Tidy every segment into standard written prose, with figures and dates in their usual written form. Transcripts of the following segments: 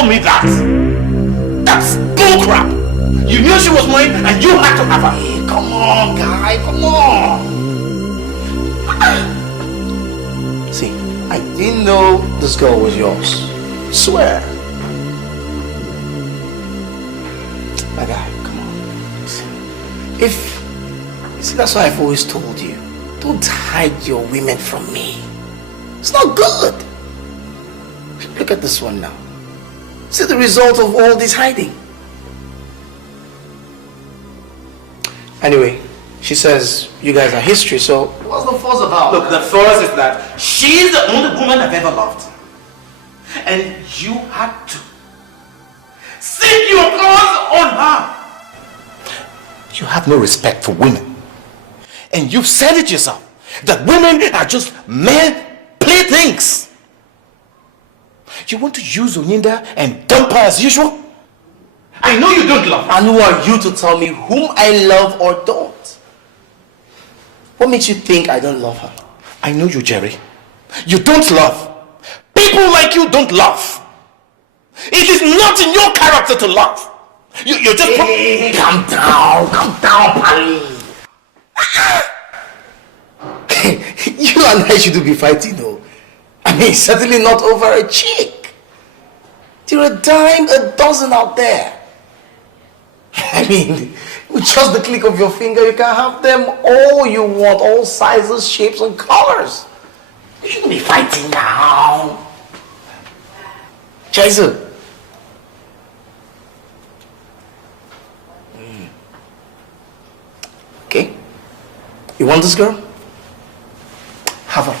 tell me that? That's bullcrap! You knew she was mine and you had to have her. Hey, come on, guy, come on. See, I didn't know this girl was yours. I swear. My guy, come on. You see, that's why I've always told you. Don't hide your women from me. It's not good. Look at this one now. See the result of all this hiding. Anyway, she says you guys are history, so what's the fuss about? Look, the fuss is that she's the only woman I've ever loved. And you had to sink your claws on her. You have no respect for women. And you've said it yourself, that women are just mere playthings. You want to use Onyinda and dump her as usual? I know you don't love her. And who are you to tell me whom I love or don't? What makes you think I don't love her? I know you, Jerry. You don't love. People like you don't love. It is not in your character to love. You're just... Hey, calm down, Pali. You and I shouldn't be fighting though. I mean, certainly not over a chick. There are a dime a dozen out there. I mean, with just the click of your finger, you can have them all you want, all sizes, shapes, and colors. You shouldn't be fighting now. Jason. Okay? You want this girl? Have her.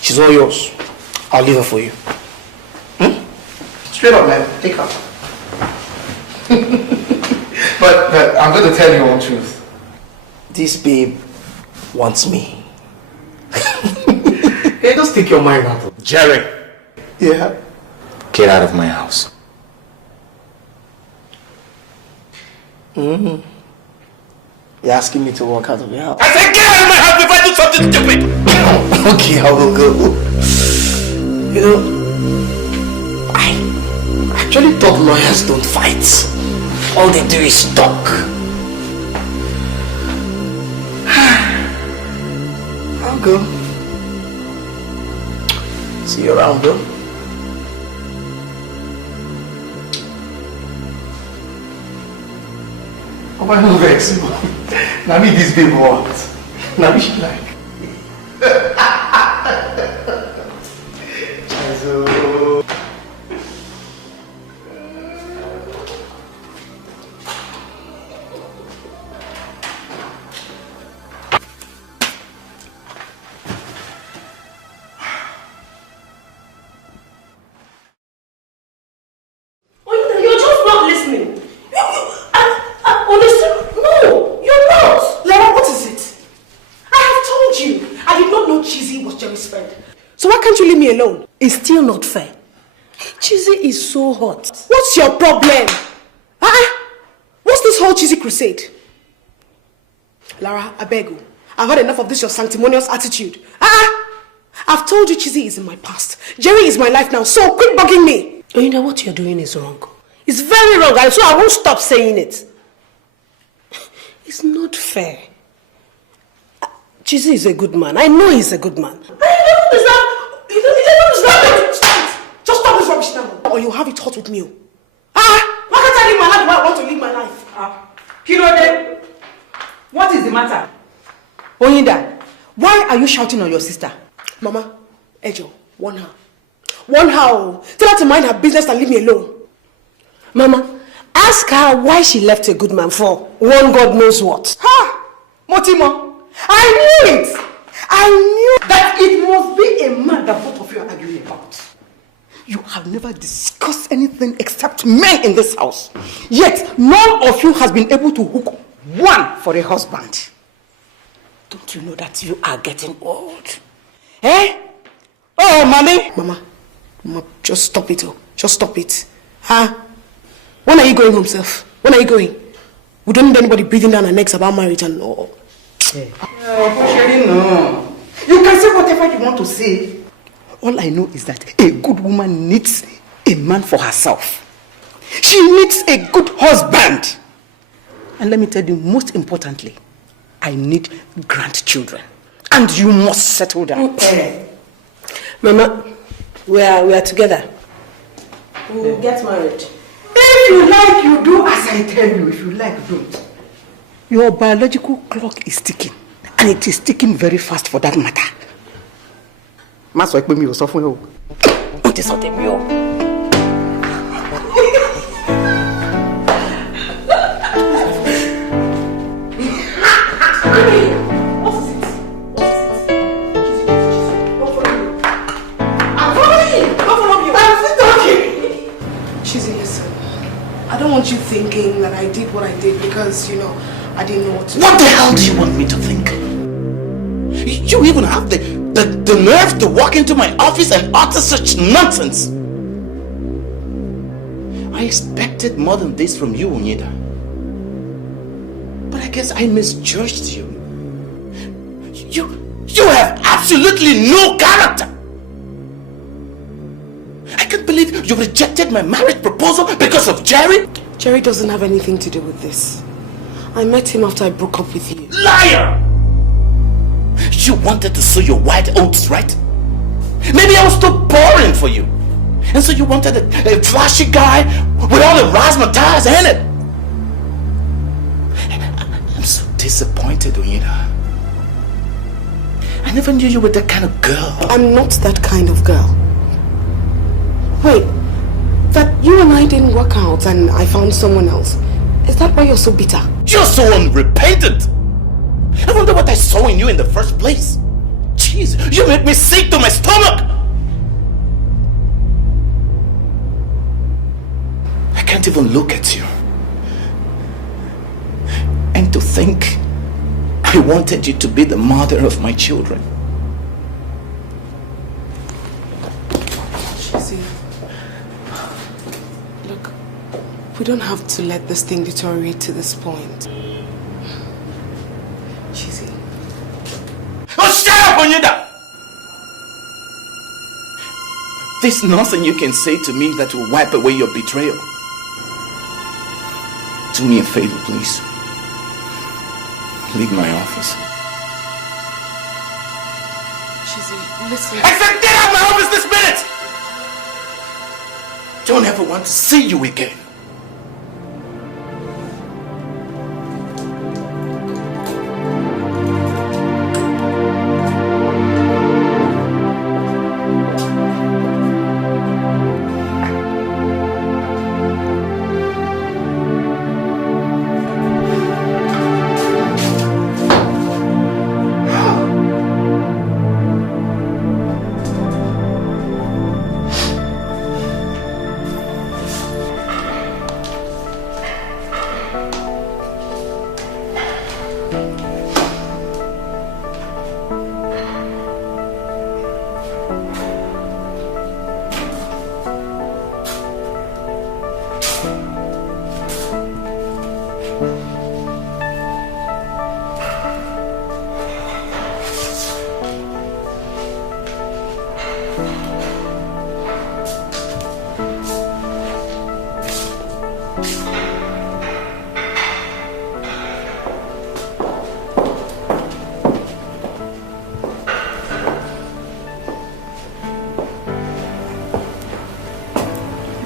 She's all yours. I'll leave her for you. Straight up, man. Take her. But I'm going to tell you one truth. This babe wants me. Hey, just take your mind out of it. Jerry. Yeah? Get out of my house. You're asking me to walk out of your house? I said get out of my house before I do something stupid! Okay, I will go. You know, I actually thought lawyers don't fight. All they do is talk. I'll go. See you around, bro. Oh, my no vex. Now me this baby what? Now me she like. Alone. It's still not fair. Chizzy is so hot. What's your problem? What's this whole Chizzy crusade? Lara, I beg you. I've had enough of this your sanctimonious attitude. I've told you Chizzy is in my past. Jerry is my life now, so quit bugging me. You know what you're doing is wrong. It's very wrong, and so I won't stop saying it. It's not fair. Chizzy is a good man. I know he's a good man. Just stop this rubbish now, or you'll have it hot with me. Why can't I live my life the way I want to live my life? Kirode, what is the matter? Onyinda, why are you shouting on your sister? Mama, Ejo, warn her. Warn her. Tell her to mind her business and leave me alone. Mama, ask her why she left a good man for one God knows what. Motimo, I knew it. I knew that it must be a man that both of you are arguing about. You have never discussed anything except men in this house. Yet, none of you has been able to hook one for a husband. Don't you know that you are getting old? Eh? Oh, mommy. Mama, just stop it. Just stop it. When are you going home, self? When are you going? We don't need anybody breathing down our necks about marriage and all. No. You can say whatever you want to say. All I know is that a good woman needs a man for herself. She needs a good husband. And let me tell you, most importantly, I need grandchildren. And you must settle down. Mama, we are together. We'll get married. If you like, you do as I tell you. If you like, don't. Your biological clock is ticking. And it is ticking very fast for that matter. Má sọ pé mi ò sọ fún ẹ o. Ó ti sọ tèmi o. I don't want you thinking that I did what I did because, you know, I didn't know what to do. What the hell do you want me to think? You even have the nerve to walk into my office and utter such nonsense. I expected more than this from you, Onyeda. But I guess I misjudged you. You have absolutely no character. I can't believe you rejected my marriage proposal because of Jerry. Jerry doesn't have anything to do with this. I met him after I broke up with you. Liar! You wanted to sow your white oats, right? Maybe I was too boring for you. And so you wanted a flashy guy with all the razzmatazz in it. I'm so disappointed, Onyeda. I never knew you were that kind of girl. I'm not that kind of girl. Wait, that you and I didn't work out and I found someone else. Is that why you're so bitter? You're so unrepentant. I wonder what I saw in you in the first place. Jeez, you make me sick to my stomach. I can't even look at you. And to think I wanted you to be the mother of my children. Look, we don't have to let this thing deteriorate to this point. Chizzy. Oh, shut up, Onyeda! There's nothing you can say to me that will wipe away your betrayal. Do me a favor, please. Leave my office. Chizzy, listen. I said get out of my office this minute! Don't ever want to see you again.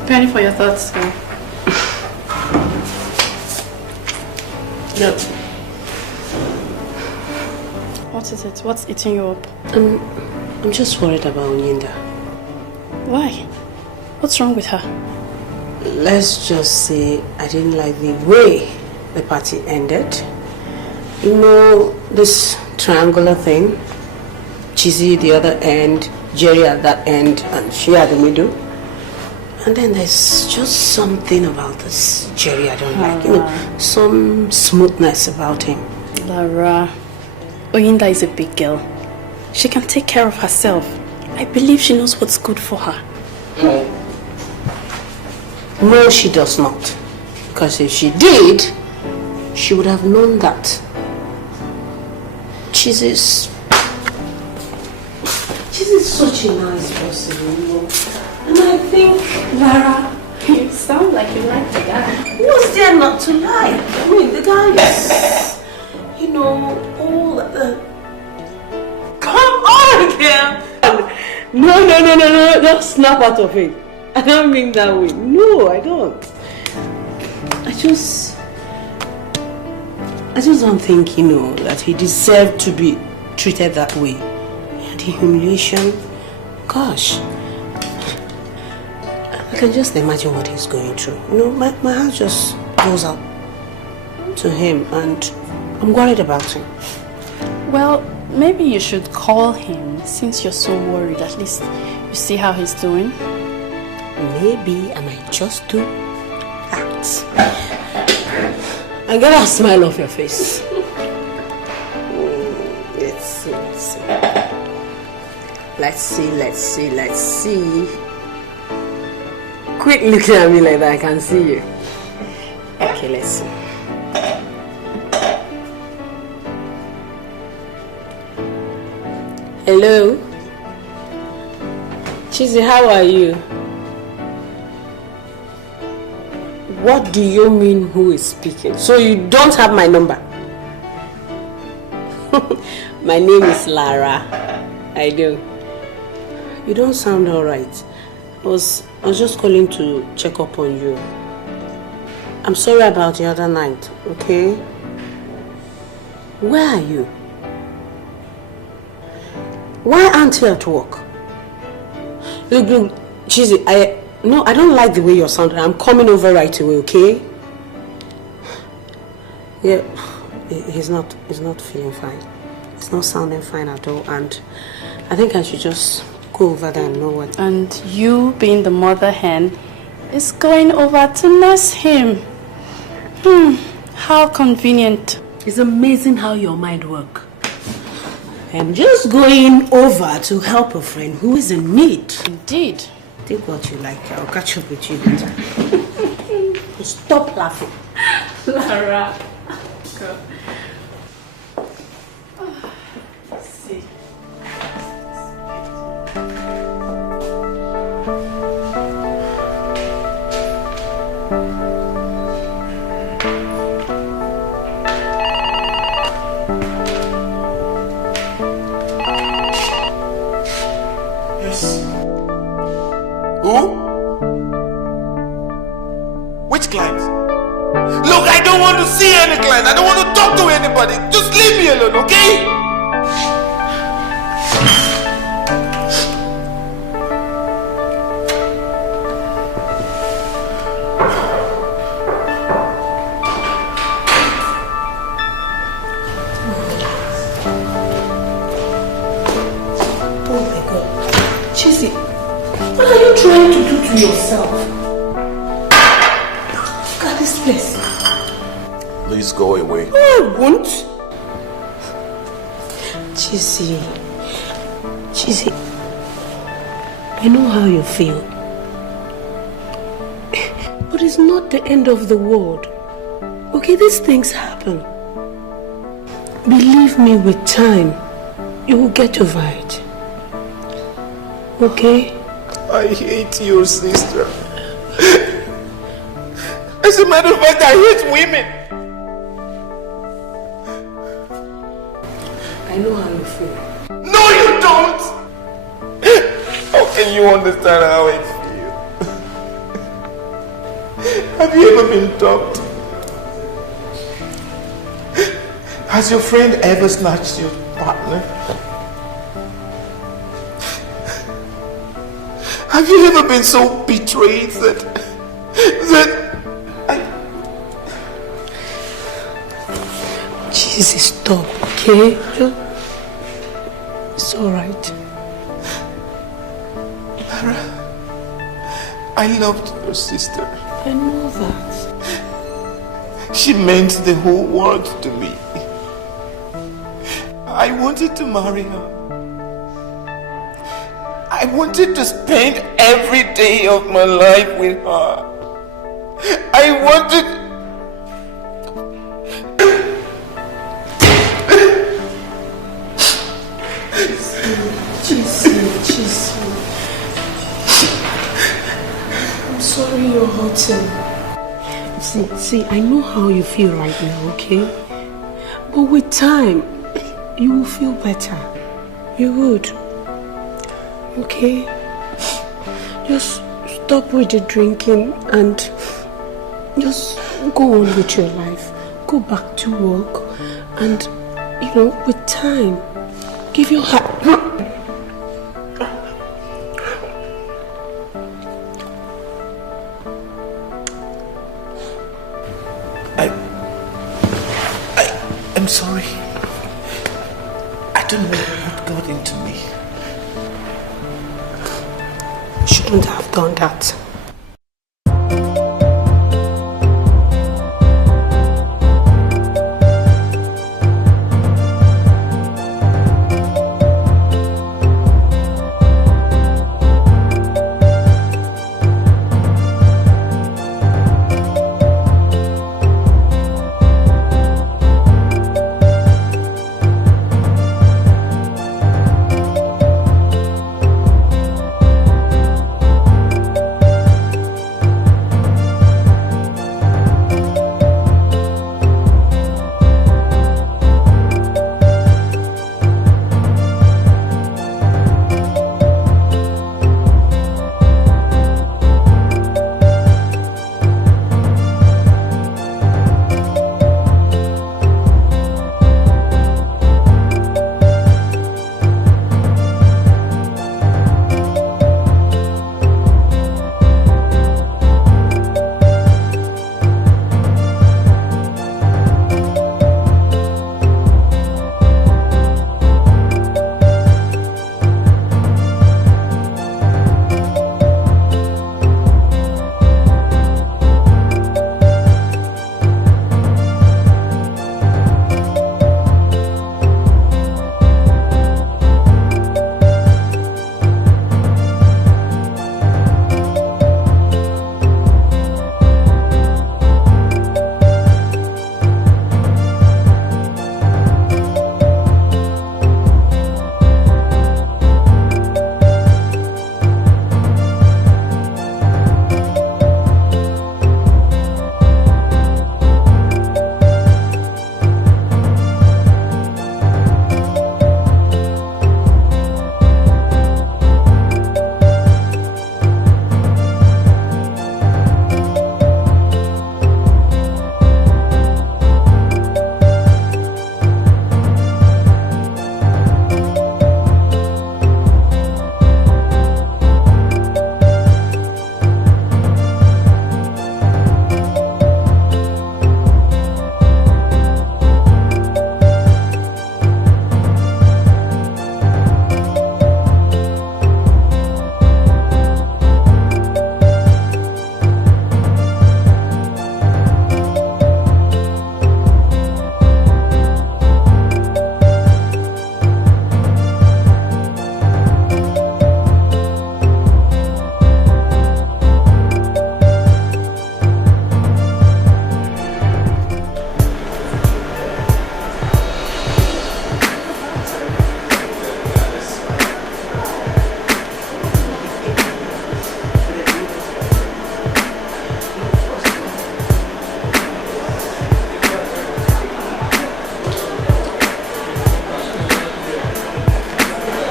Ready for your thoughts, girl. No. What is it? What's eating you up? I'm just worried about Onyeda. Why? What's wrong with her? Let's just say I didn't like the way the party ended. You know, this triangular thing. Chizzy the other end, Jerry at that end, and she at the middle. And then there's just something about this Jerry I don't like. You know, some smoothness about him. Lara, Onyeda is a big girl. She can take care of herself. I believe she knows what's good for her. No, she does not. Because if she did, she would have known that. Chizzy She's such a nice person, you know. And I think, Lara, You sound like you like the guy. what's there not to like? I mean, the guy is, you know, all the... Come on, girl! No, don't snap out of it. I don't mean that way. No, I don't. I just don't think, you know, that he deserved to be treated that way. And the humiliation, gosh. I can just imagine what he's going through. You know, my heart just goes out to him and I'm worried about him. Well, maybe you should call him since you're so worried. At least you see how he's doing. Maybe I might just do that. And get a smile off your face. Let's see. Quit looking at me like that, I can see you. Okay, let's see. Hello? Chizzy, how are you? What do you mean who is speaking? So you don't have my number? My name is Lara. I do. You don't sound alright. I was just calling to check up on you. I'm sorry about the other night, okay? Where are you? Why aren't you at work? Look, Chizzy, I don't like the way you're sounding. I'm coming over right away, okay? Yeah, he's not feeling fine. He's not sounding fine at all, and I think I should just go over there and know what. And you, being the mother hen, is going over to nurse him. How convenient. It's amazing how your mind works. I'm just going over to help a friend who is in need. Indeed. Take what you like. I'll catch up with you later. Stop laughing. Lara. Go. See. Yes. Who? Which client? Look, I don't want to see any client. I don't want to talk to anybody. Just leave me alone, okay? What are you trying to do to yourself? Look at this place. Please go away. I won't. Chizzy, I know how you feel. But it's not the end of the world. Okay, these things happen. Believe me, with time, you will get over it. Okay? I hate your sister. As a matter of fact, I hate women. I know how you feel. No, you don't. How can you understand how I feel? Have you ever been dumped? Has your friend ever snatched your partner? Have you ever been so betrayed that Jesus, stop, okay? It's alright. Lara, I loved your sister. I know that. She meant the whole world to me. I wanted to marry her. I wanted to spend every day of my life with her. I wanted... Chizzy. I'm sorry you're hurting. See, I know how you feel right now, okay? But with time, you will feel better. You would. Okay? Just stop with the drinking and just go on with your life. Go back to work and, with time, give your heart. I'm sorry. I don't know what got into me. Shouldn't have done that.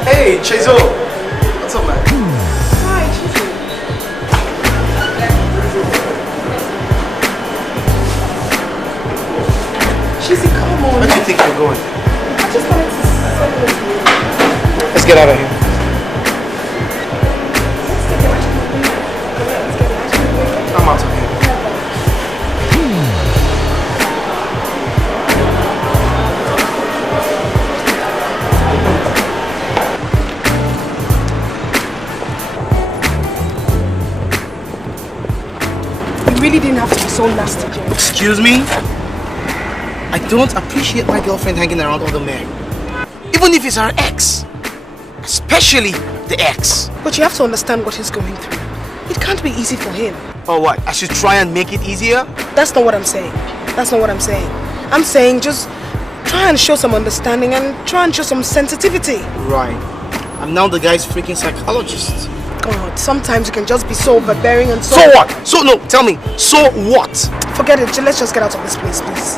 Hey, Chizo. What's up, man? Hi, Chizo. Chizo, come on. Where do you think you're going? I just wanted to say hello to you. Let's get out of here. Let's take the ice cream. Let's get the ice cream. I'm out of here. You really didn't have to be so nasty, Jerry. Excuse me? I don't appreciate my girlfriend hanging around other men. Even if it's her ex. Especially the ex. But you have to understand what he's going through. It can't be easy for him. Or what? I should try and make it easier? That's not what I'm saying. That's not what I'm saying. I'm saying just try and show some understanding and try and show some sensitivity. Right. I I'm now the guy's freaking psychologist. God, sometimes you can just be so overbearing and so... So what? So no, tell me, so what? Forget it, let's just get out of this place, please.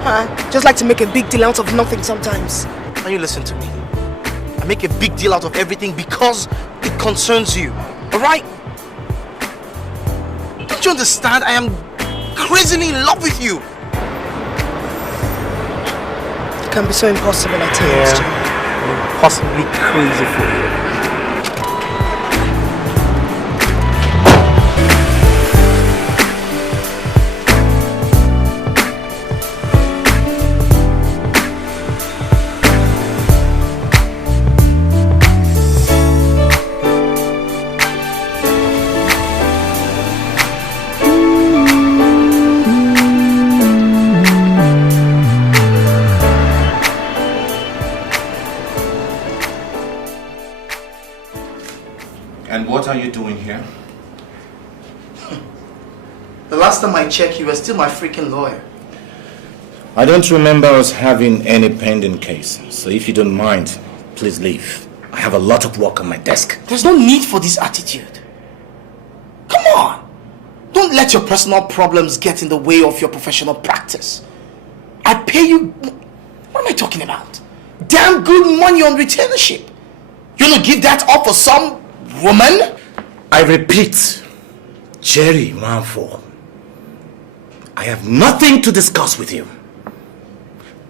Huh? Just like to make a big deal out of nothing sometimes. Now you listen to me. I make a big deal out of everything because it concerns you. Alright? Don't you understand? I am crazily in love with you. It can be so impossible at times, Jimmy. I'm possibly crazy for you. What are you doing here? The last time I checked, you were still my freaking lawyer. I don't remember us having any pending case, so if you don't mind, please leave. I have a lot of work on my desk. There's no need for this attitude. Come on! Don't let your personal problems get in the way of your professional practice. I pay you... What am I talking about? Damn good money on retainership. You wanna give that up for some woman? I repeat, Jerry Manford, I have nothing to discuss with you.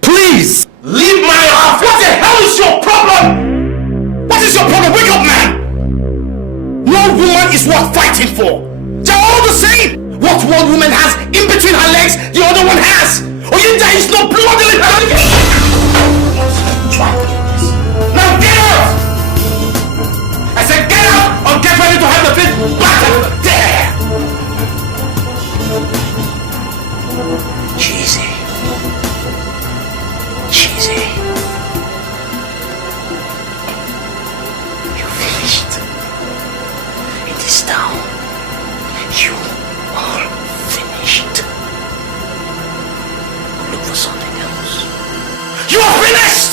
Please, leave my house! What the hell is your problem? What is your problem? Wake up, man! No woman is worth fighting for. They're all the same. What one woman has in between her legs, the other one has. Or you die is no bloodily. Now get out! I said get out or get ready to have the fit back over there! Cheesy. Cheesy. You finished. In this town, you are finished. Look for something else. You are finished!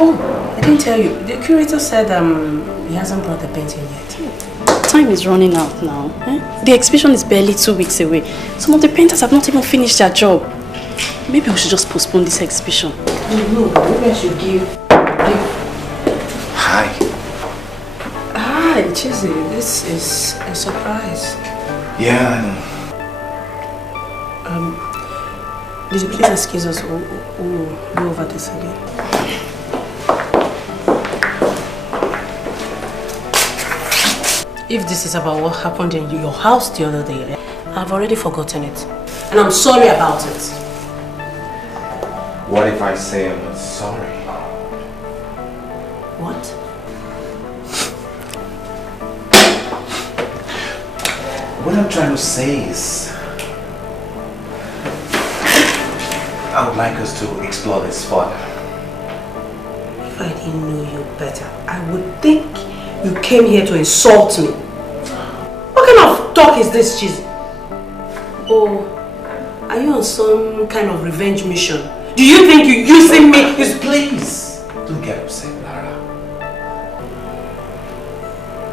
Oh, I didn't tell you. The curator said he hasn't brought the painting yet. Time is running out now. The exhibition is barely 2 weeks away. Some of the painters have not even finished their job. Maybe we should just postpone this exhibition. No, maybe I should give... Hi. Hi, Chizzy. This is a surprise. Yeah, I know. Did you please excuse us? We'll go over this again. If this is about what happened in your house the other day, I've already forgotten it. And I'm sorry about it. What if I say I'm not sorry? What? What I'm trying to say is, I would like us to explore this further. If I didn't know you better, I would think you came here to insult me. What kind of talk is this, Cheesy? Oh, are you on some kind of revenge mission? Do you think you using me is... Please, don't get upset, Lara.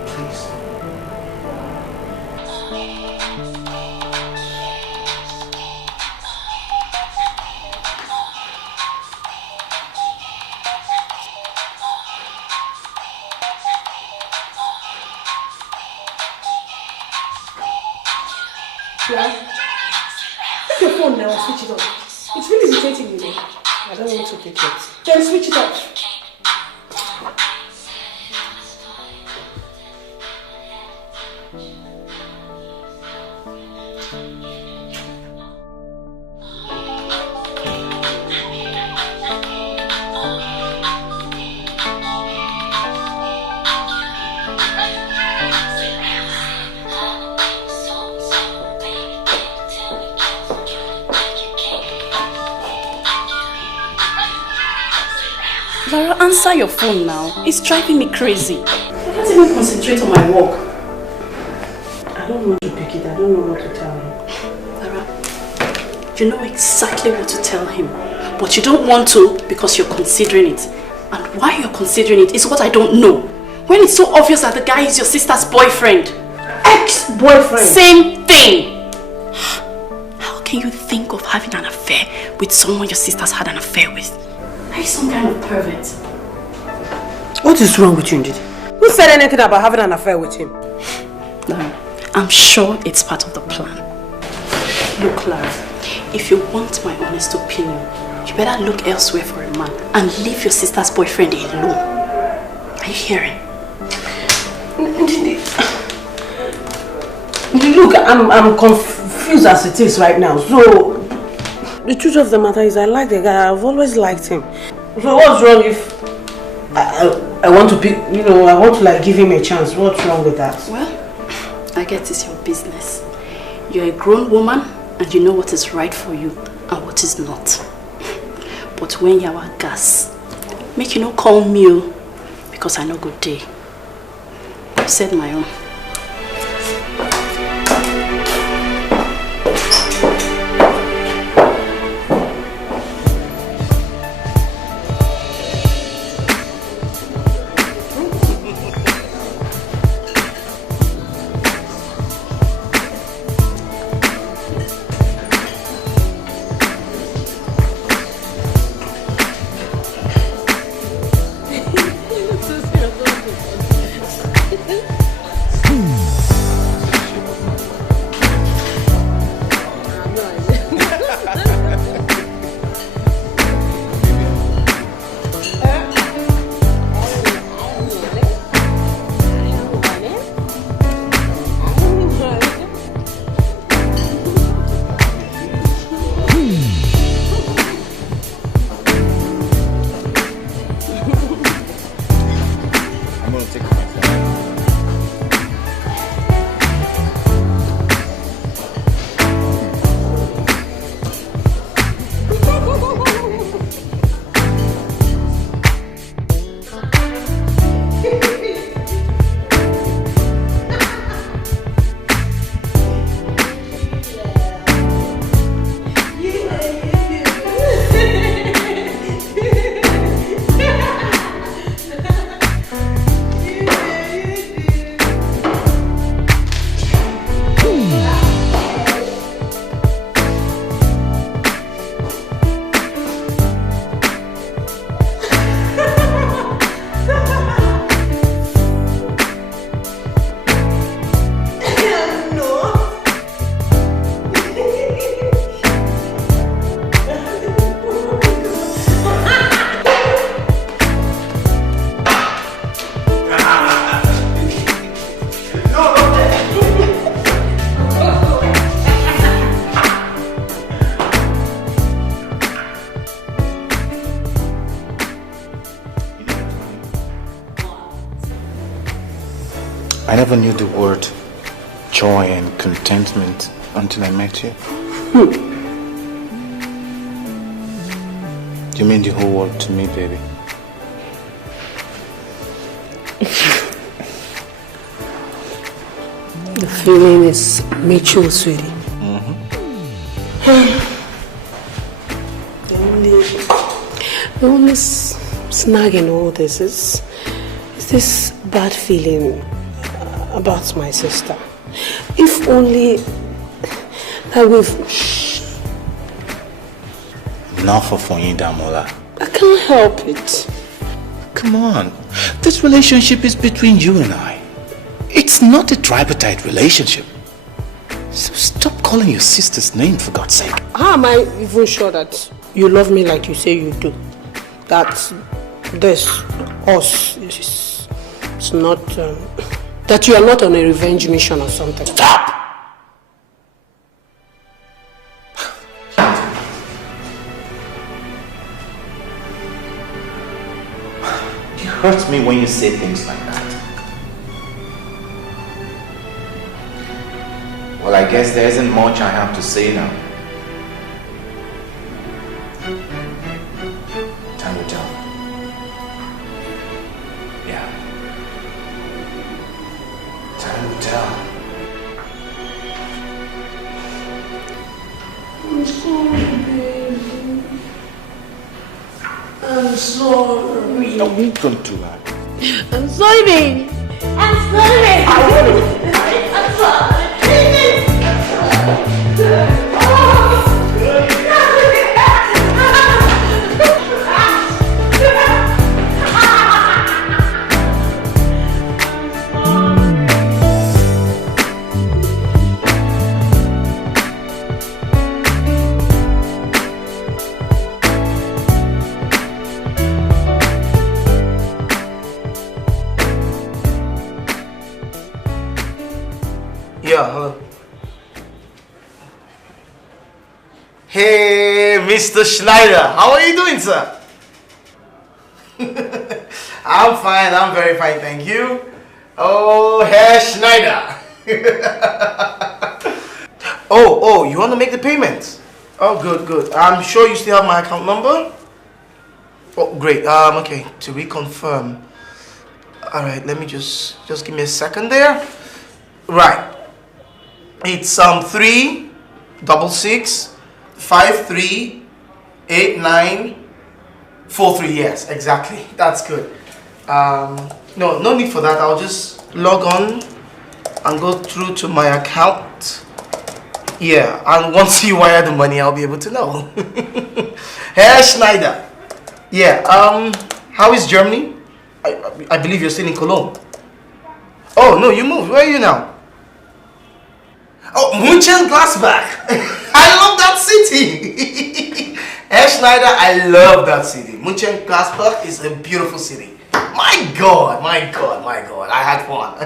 Please. Take your phone now and switch it off. It's really irritating me. I don't want to take it. Then switch it off. answer your phone now. It's driving me crazy. I can't even concentrate on my work. I don't want to pick it. I don't know what to tell him. Lara, you know exactly what to tell him. But you don't want to because you're considering it. And why you're considering it is what I don't know. When it's so obvious that the guy is your sister's boyfriend. Ex-boyfriend. Same thing. How can you think of having an affair with someone your sister's had an affair with? Are you some kind of pervert? What is wrong with you, Ndidi? Who said anything about having an affair with him? No, I'm sure it's part of the plan. Look, Lara, if you want my honest opinion, you better look elsewhere for a man and leave your sister's boyfriend alone. Are you hearing? Look, I'm confused as it is right now. So, the truth of the matter is I like the guy. I've always liked him. So what's wrong if I want to pick, I want to like give him a chance? What's wrong with that? Well, I guess it's your business. You're a grown woman and you know what is right for you and what is not. But when you're a gas, make you no call me because I know good day. I've said my own. I never knew the word joy and contentment until I met you. You mean the whole world to me, baby? The feeling is mutual, sweetie. The only snag in all this is this bad feeling about my sister. If only that we've... Enough of Damola. I can't help it. Come on. This relationship is between you and I. It's not a tripartite relationship. So stop calling your sister's name, for God's sake. How am I even sure that you love me like you say you do? That this, us, it's not... that you are not on a revenge mission or something. Stop! You hurt me when you say things like that. Well, I guess there isn't much I have to say now. Time will tell. can tell. I'm sorry, baby. I'm sorry. No, we don't do that. I'm sorry, baby. I'm sorry. I'm sorry. Yeah, hello. Hey, Mr. Schneider. How are you doing, sir? I'm fine. I'm very fine, thank you. Oh, Herr Schneider. Oh, you want to make the payment? Oh, good. I'm sure you still have my account number? Oh, great. Okay, to reconfirm. All right, let me just give me a second there. Right. It's 366538943. Yes, exactly. That's good. No need for that. I'll just log on and go through to my account. Yeah, and once you wire the money, I'll be able to know. Herr Schneider. Yeah. How is Germany? I believe you're still in Cologne. Oh no, you moved. Where are you now? Oh, Mönchengladbach. I love that city. Herr Schneider, I love that city. Mönchengladbach is a beautiful city. My God. I had fun.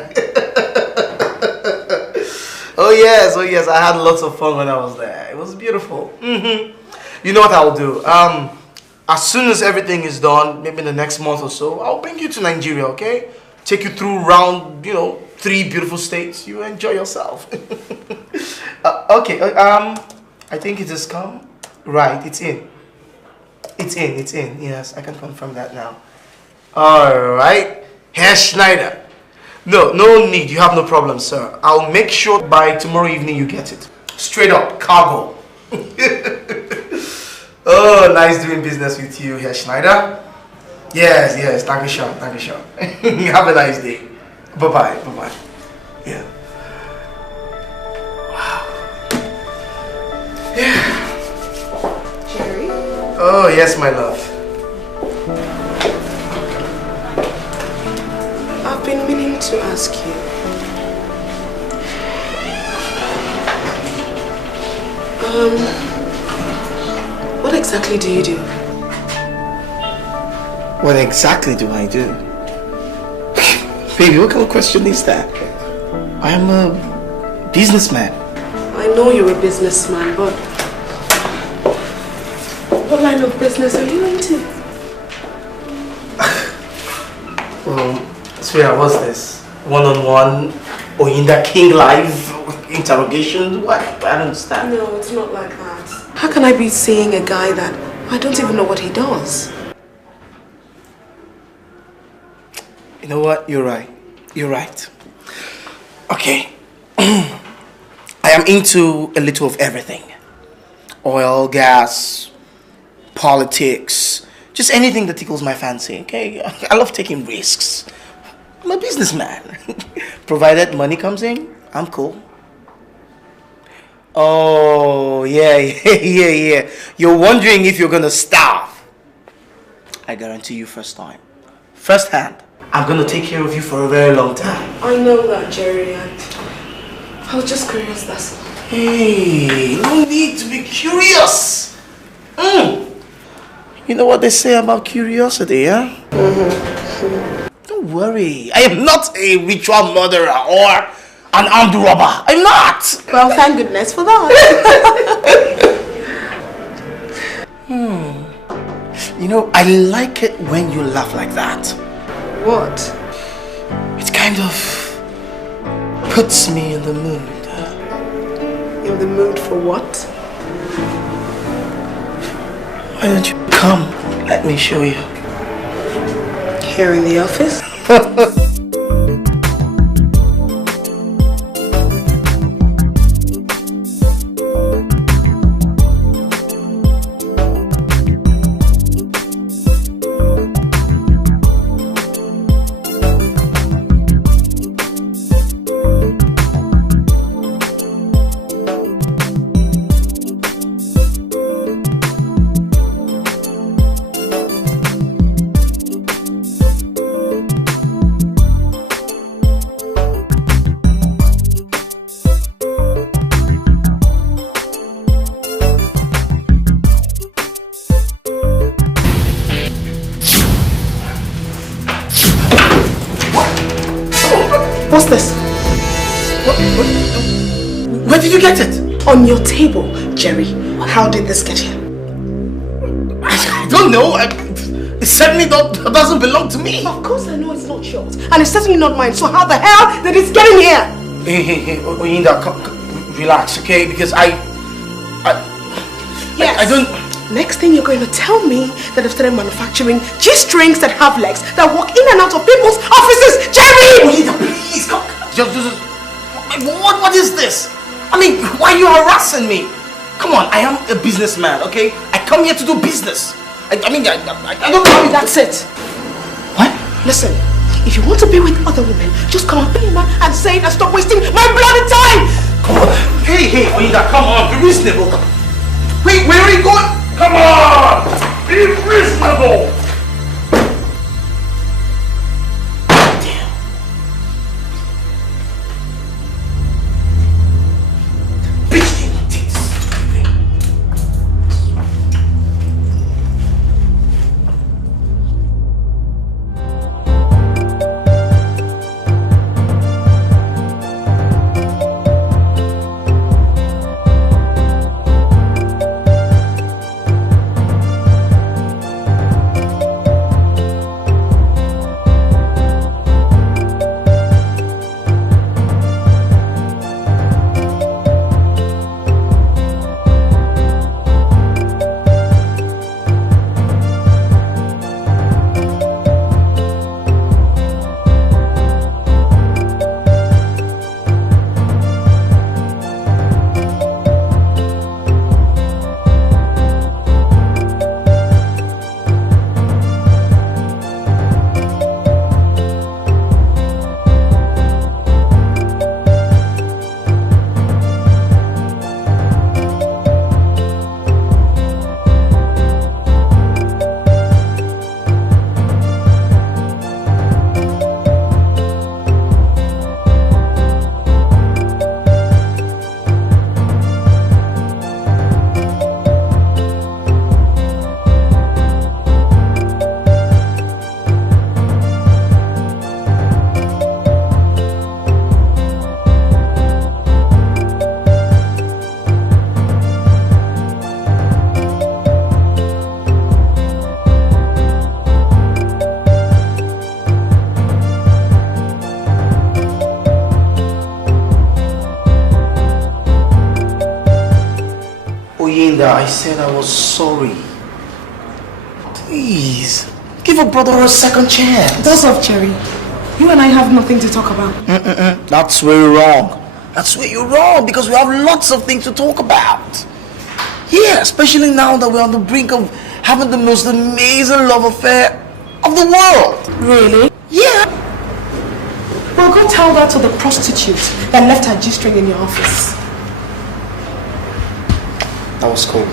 Oh yes, I had lots of fun when I was there. It was beautiful. You know what I'll do? As soon as everything is done, maybe in the next month or so, I'll bring you to Nigeria, okay? Take you through around, 3 beautiful states. You enjoy yourself. Okay, I think it has come. Right, it's in. It's in. Yes, I can confirm that now. Alright. Herr Schneider. No need. You have no problem, sir. I'll make sure by tomorrow evening you get it. Straight up, cargo. Oh, nice doing business with you, Herr Schneider. Yes, Dankeschön. Have a nice day. Bye-bye. Yeah. Wow. Yeah. Jerry? Oh, yes, my love. I've been meaning to ask you. What exactly do you do? What exactly do I do? Baby, what kind of question is that? I am a businessman. I know you're a businessman, but what line of business are you into? Well, sweetheart, what's this? One-on-one Oyinda King live interrogation? What? I don't understand. No, it's not like that. How can I be seeing a guy that I don't even know what he does? You know what? You're right. Okay. I am into a little of everything. Oil, gas, politics, just anything that tickles my fancy, okay? I love taking risks. I'm a businessman. Provided money comes in, I'm cool. Oh, yeah. You're wondering if you're gonna starve. I guarantee you first hand. I'm gonna take care of you for a very long time. I know that, Jerry. I was just curious, that's all. Hey, no need to be curious. You know what they say about curiosity, huh? Don't worry. I am not a ritual murderer or an armed robber. I'm not. Well, thank goodness for that. You know, I like it when you laugh like that. What? It kind of puts me in the mood. In the mood for what? Why don't you come? Let me show you. Here in the office? Where did you get it? On your table, Jerry. How did this get here? I don't know. It certainly doesn't belong to me. Of course I know it's not yours. And it's certainly not mine. So how the hell did it get in here? Hey, Oyinda, relax, okay? Because I don't... Next thing you're going to tell me that they've started manufacturing G-strings that have legs that walk in and out of people's offices. Jerry! Oyinda, please, come. Just, what is this? I mean, why are you harassing me? Come on, I am a businessman, okay? I come here to do business. I don't know. That's it. What? Listen, if you want to be with other women, just come and be a man and say it and stop wasting my bloody time! Come on. Hey, Oyinda, come on, be reasonable. Wait, where are you going? Come on! Be reasonable! I said I was sorry. Please, give a brother a second chance. That's off, Jerry. You and I have nothing to talk about. That's where you're wrong. That's where you're wrong, because we have lots of things to talk about. Yeah, especially now that we're on the brink of having the most amazing love affair of the world. Really? Yeah. Well, go tell that to the prostitute that left her G-string in your office. That was cold.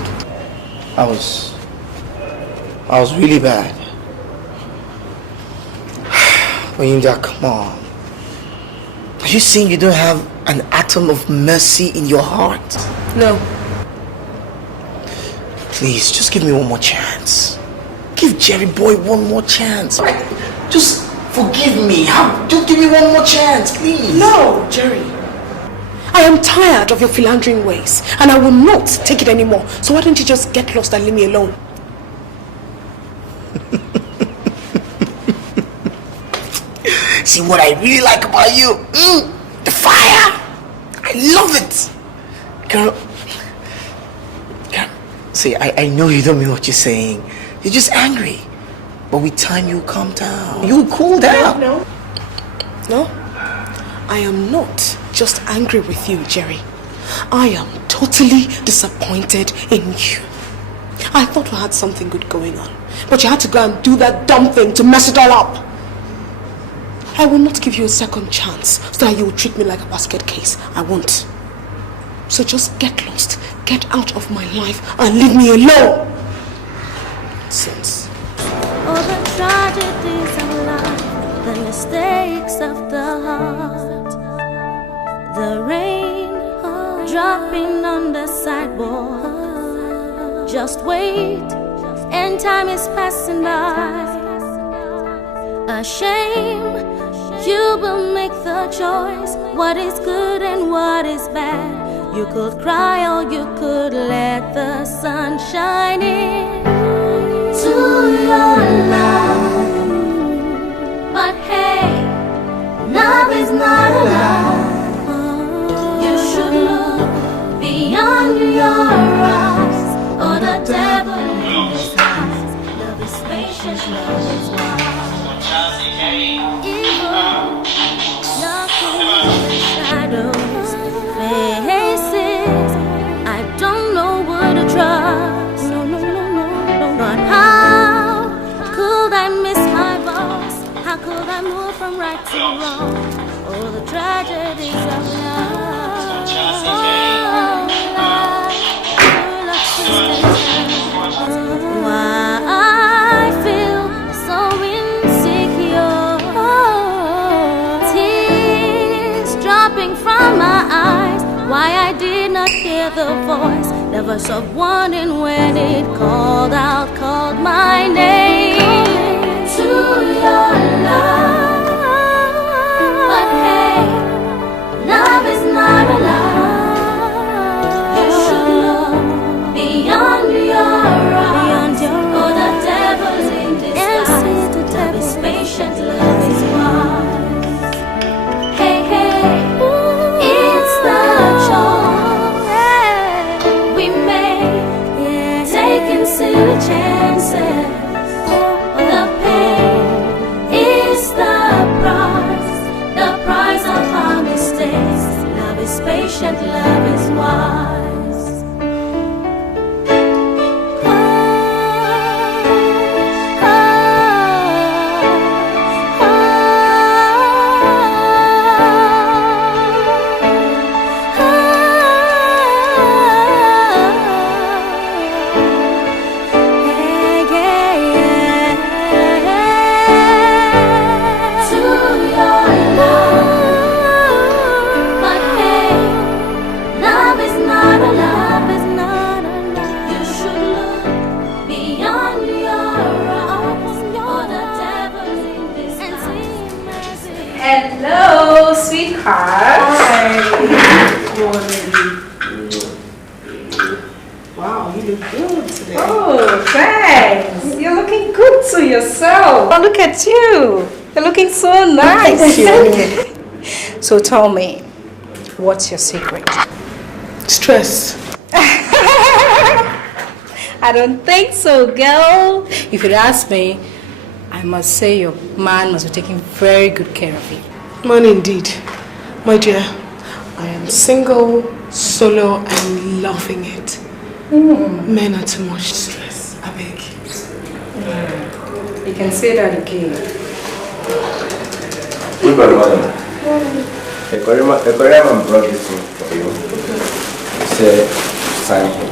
I was really bad. Oyinda, come on. Are you saying you don't have an atom of mercy in your heart? No. Please, just give me one more chance. Give Jerry boy one more chance. Just forgive me. Just give me one more chance, please. No, Jerry. I am tired of your philandering ways, and I will not take it anymore. So why don't you just get lost and leave me alone? See what I really like about you? The fire. I love it. Girl, see, I know you don't mean what you're saying. You're just angry. But with time, you'll calm down. You'll cool down. No. I am not just angry with you, Jerry. I am totally disappointed in you. I thought we had something good going on, but you had to go and do that dumb thing to mess it all up. I will not give you a second chance so that you will treat me like a basket case. I won't. So just get lost, get out of my life and leave me alone. Nonsense. All the tragedies of life, the mistakes of the heart. The rain dropping on the sidewalk. Just wait, and time is passing by. A shame You will make the choice, what is good and what is bad. You could cry or you could let the sun shine in to your life. But hey, love is not a lie. You should look beyond your eyes. Oh, the devil in disguise. Love is patient, love is wise. Evil, nothing in the shadows. Faces, I don't know what to trust. No. But how could I miss my voice? How could I move from right to wrong? Oh, the tragedies of love. Why I feel so insecure. Tears dropping from my eyes. Why I did not hear the voice of warning when it called my name to your love. But hey, love is not a lie. You should look beyond your eyes. Oh, the devil's in disguise. Love is patient, love is wise. Hey, it's the choice we make, taking silly chances. The pain is the price of our mistakes. Love is patient, love is wise. Hello, sweetheart. Hi. Wow, you look good today. Oh, thanks. You're looking good to yourself. Oh, look at you. You're looking so nice. Thank you. So tell me, what's your secret? Stress. I don't think so, girl. If you'd ask me, I must say your man must be taking very good care of you. Man, indeed. My dear, I am single, solo, and loving it. Men are too much stress. I beg. You can say that again. Good morning. A Korean man brought this thing for you. He said, sign him.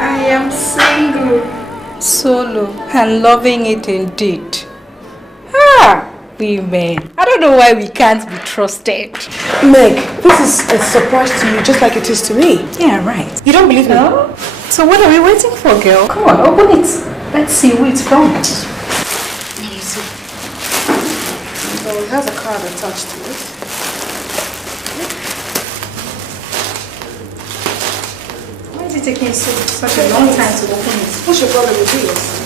I am single, solo, and loving it indeed. Women. I don't know why we can't be trusted. Meg, this is a surprise to you just like it is to me. Yeah, right. You don't believe me? No? So what are we waiting for, girl? Come on, open it. Let's see who it's from. So it has a card attached to it. Why is it taking such a long time to open it? What's your problem with this?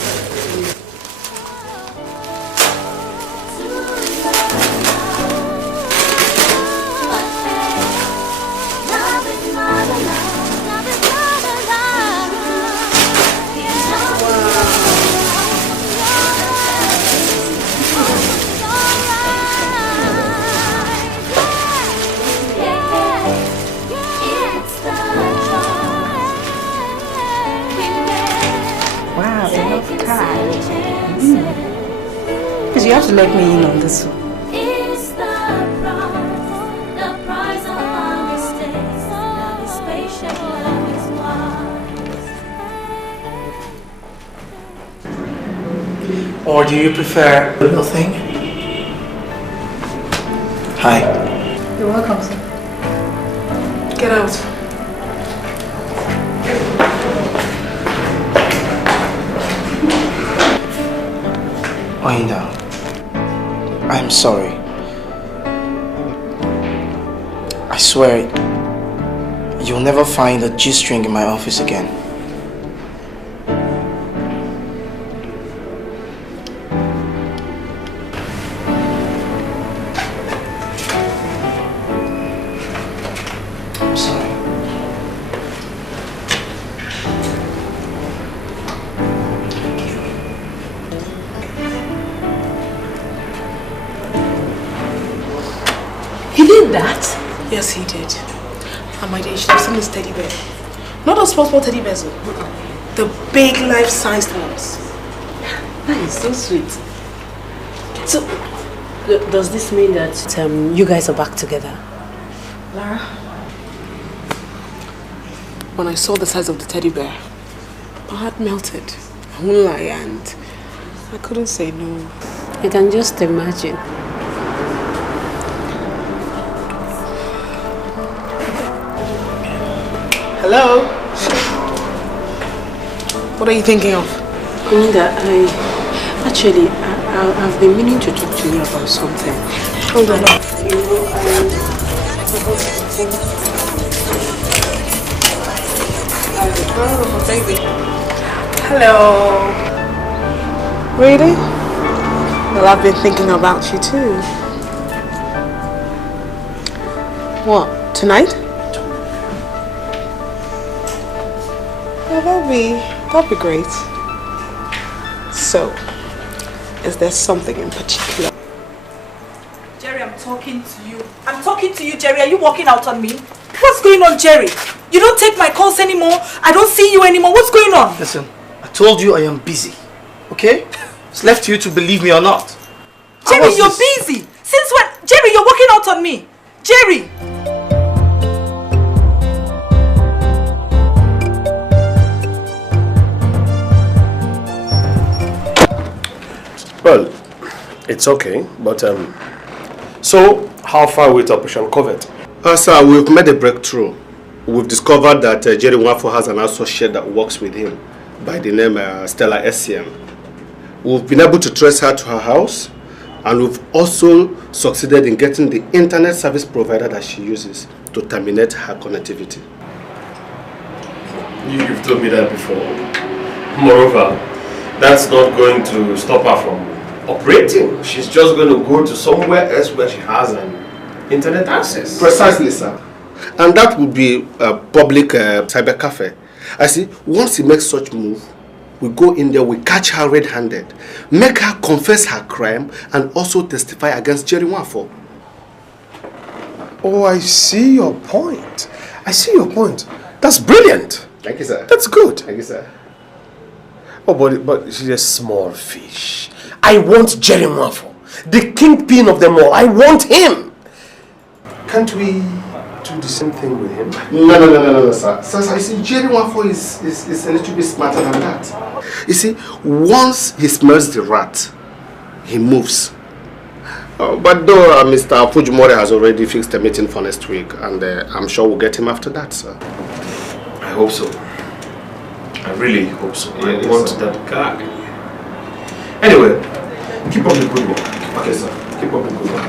Because you have to let me in on this one. Or do you prefer nothing? Hi. You're welcome, sir. Get out. Oinda, I'm sorry. I swear, you'll never find a G-string in my office again. I'm sorry. He did that? Yes, he did. And my dear, you should have seen this teddy bear. Not those small teddy bears, the big life-sized ones. That is so sweet. So, does this mean that you guys are back together? Lara, when I saw the size of the teddy bear, my heart melted. I won't lie, and I couldn't say no. I can just imagine. Hello? What are you thinking of? Linda, I've been meaning to talk to you about something. Hold on. Oh, baby. Hello. Really? Well, I've been thinking about you too. What, tonight? Well, that'd be great. So, is there something in particular? Jerry, I'm talking to you. I'm talking to you, Jerry. Are you walking out on me? What's going on, Jerry? You don't take my calls anymore. I don't see you anymore. What's going on? Listen, I told you I am busy. Okay? It's left to you to believe me or not. Jerry, you're busy. Since when? Jerry, you're walking out on me. Jerry! Well, it's okay, but so how far with Operation Covert? Sir, we've made a breakthrough. We've discovered that Jerry Nwafo has an associate that works with him by the name Stella SCM. We've been able to trace her to her house, and we've also succeeded in getting the internet service provider that she uses to terminate her connectivity. You've told me that before. Moreover, that's not going to stop her from operating. She's just going to go to somewhere else where she has an internet access. Precisely, sir. And that would be a public cyber cafe. I see, once he makes such move, we go in there, we catch her red-handed, make her confess her crime, and also testify against Jerry Nwafo. Oh, I see your point. I see your point. That's brilliant. Thank you, sir. That's good. Thank you, sir. Oh, but she's a small fish. I want Jerry Nwafo, the kingpin of them all. I want him. Can't we do the same thing with him? No, sir. Sir, you see, Jerry Nwafo is a little bit smarter than that. You see, once he smells the rat, he moves. But though Mr. Fujimori has already fixed a meeting for next week, and I'm sure we'll get him after that, sir. I hope so. I really hope so. I want that guy. Anyway, keep up the good work. Okay, sir. Keep up the good work.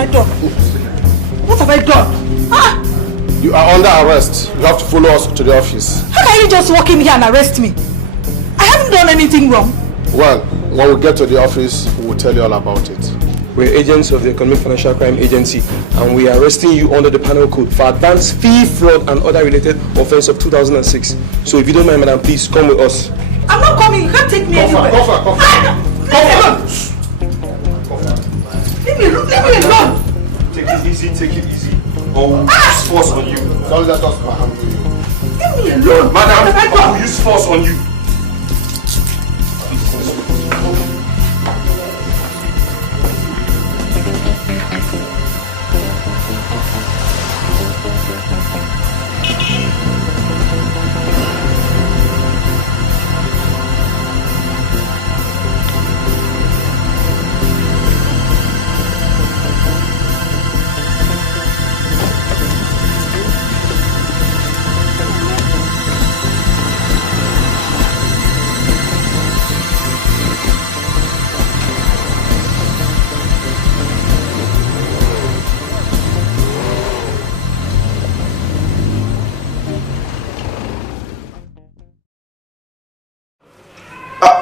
I done? What have I done? Ah! You are under arrest. You have to follow us to the office. How can you just walk in here and arrest me? I haven't done anything wrong. Well, when we get to the office, we will tell you all about it. We're agents of the Economic Financial Crime Agency, and we are arresting you under the penal code for advance fee, fraud, and other related offense of 2006. So if you don't mind, madam, please come with us. I'm not coming. You can't take me anywhere. Go for Leave me alone. Take it easy, or we'll use force on you. Don't let us handle you. Leave me alone. Madam, we'll use force on you.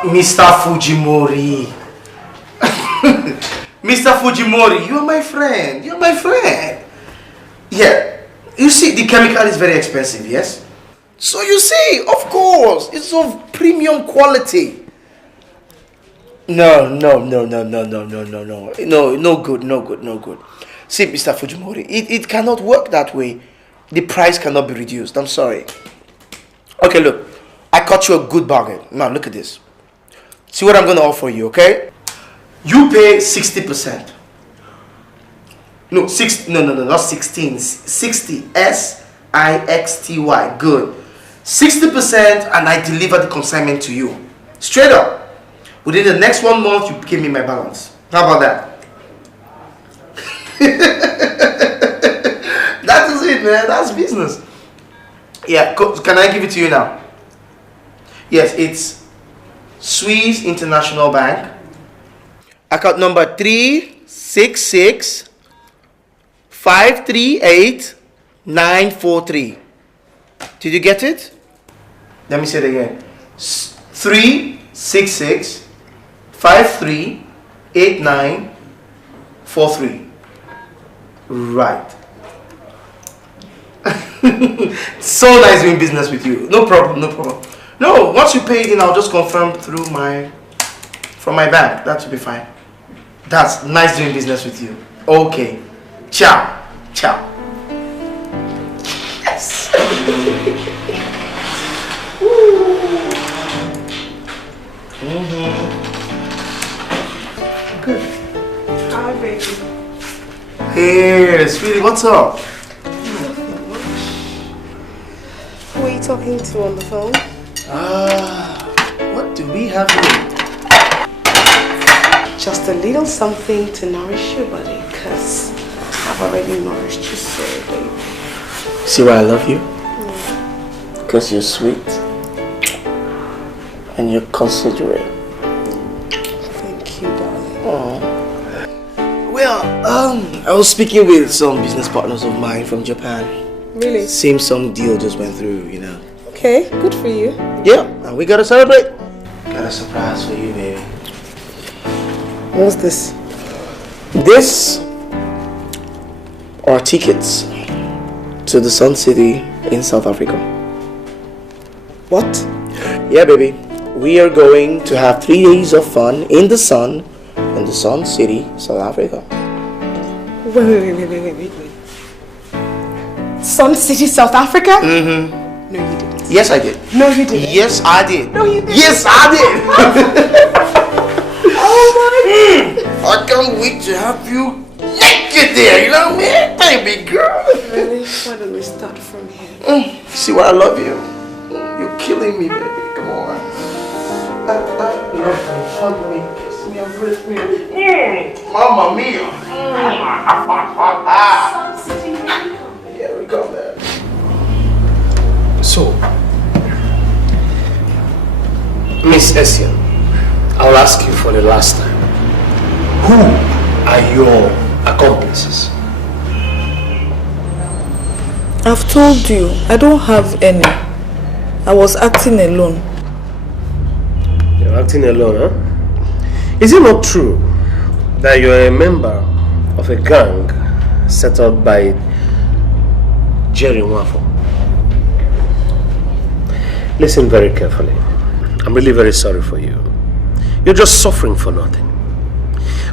Mr. Fujimori. Mr. Fujimori, you are my friend. You are my friend. Yeah. You see, the chemical is very expensive, yes? So you see, of course, it's of premium quality. No good. See, Mr. Fujimori, it cannot work that way. The price cannot be reduced. I'm sorry. Okay, look. I cut you a good bargain. Now, look at this. See what I'm going to offer you, okay? You pay 60%. No, not 16. 60. SIXTY. Good. 60% and I deliver the consignment to you. Straight up. Within the next 1 month, you give me my balance. How about that? That is it, man. That's business. Yeah, can I give it to you now? Yes, it's Swiss International Bank. Account number 366-538-943. Did you get it? Let me say it again. 366-538-943. Right. So nice doing business with you. No problem. No, once you pay it in, I'll just confirm from my bank. That should be fine. That's nice doing business with you. Okay. Ciao. Yes. Good. Hi, baby. Hey, sweetie, what's up? Who are you talking to on the phone? What do we have here? Just a little something to nourish your body, because I've already nourished you so, baby. See why I love you? Because you're sweet and you're considerate. Thank you, darling. Oh. Well, I was speaking with some business partners of mine from Japan. Really? Same song deal just went through, you know. Okay, good for you. Yeah, and we gotta celebrate. Got a surprise for you, baby. What's this? This are tickets to the Sun City in South Africa. What? Yeah, baby. We are going to have 3 days of fun in the sun in the Sun City, South Africa. Wait. Sun City, South Africa? Mm-hmm. No, you didn't. Yes, I did. No, you didn't. Yes, I did. No, you didn't. Yes, I did. Oh my I can't wait to have you naked there, you know what I mean? Baby girl. Really? Why don't we start from here? See why I love you? You're killing me, baby. Come on. Love me, hug me, kiss me, embrace me. Mamma mia. Here we go, man. So, Miss Essien, I'll ask you for the last time. Who are your accomplices? I've told you, I don't have any. I was acting alone. You're acting alone, huh? Is it not true that you're a member of a gang set up by Jerry Nwafo? Listen very carefully. I'm really very sorry for you. You're just suffering for nothing.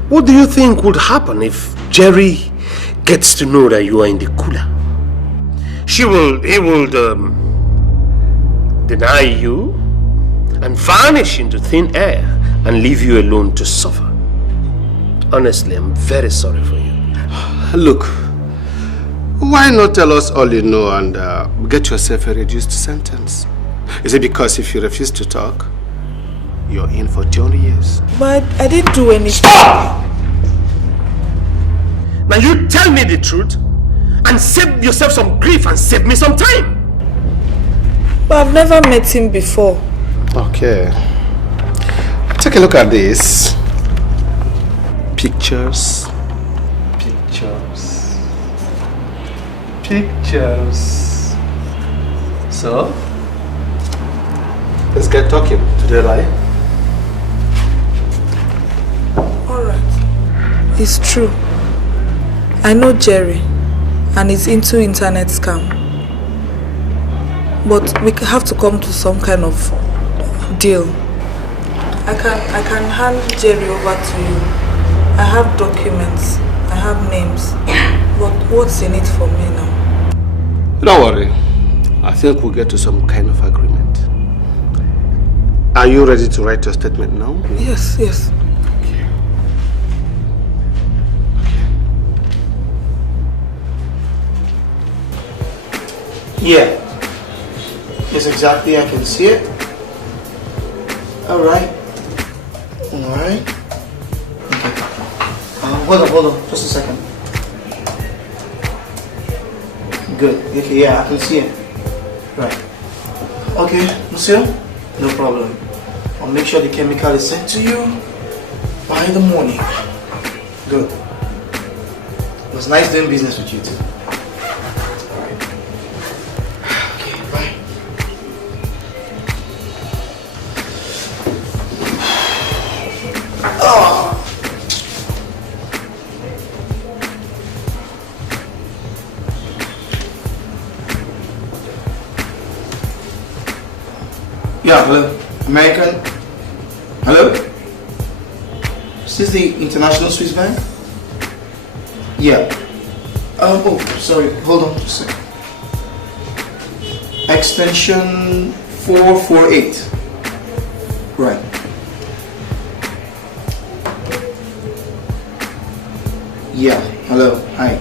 What do you think would happen if Jerry gets to know that you are in the cooler? He will deny you and vanish into thin air and leave you alone to suffer. Honestly, I'm very sorry for you. Look, why not tell us all you know and get yourself a reduced sentence? Is it because if you refuse to talk, you're in for 20 years? But I didn't do anything. Stop! Now you tell me the truth and save yourself some grief and save me some time. But I've never met him before. Okay. Take a look at this. Pictures. So, let's get talking. Today, right? Alright. It's true. I know Jerry and he's into internet scam. But we have to come to some kind of deal. I can hand Jerry over to you. I have documents. I have names. But what's in it for me now? Don't worry. I think we'll get to some kind of agreement. Are you ready to write your statement now? Yes. Okay. Yeah. Yes, exactly. I can see it. Alright. Okay. Hold on. Just a second. Good. Okay, yeah, I can see it. Right. Okay, monsieur? No problem. I'll make sure the chemical is sent to you by the morning. Good. It was nice doing business with you too. Alright. Okay, bye. Oh. Yeah, hello. American? Hello? Is this the International Swiss Bank? Yeah. Oh, sorry. Hold on just a second. Extension 448. Right. Yeah, hello. Hi.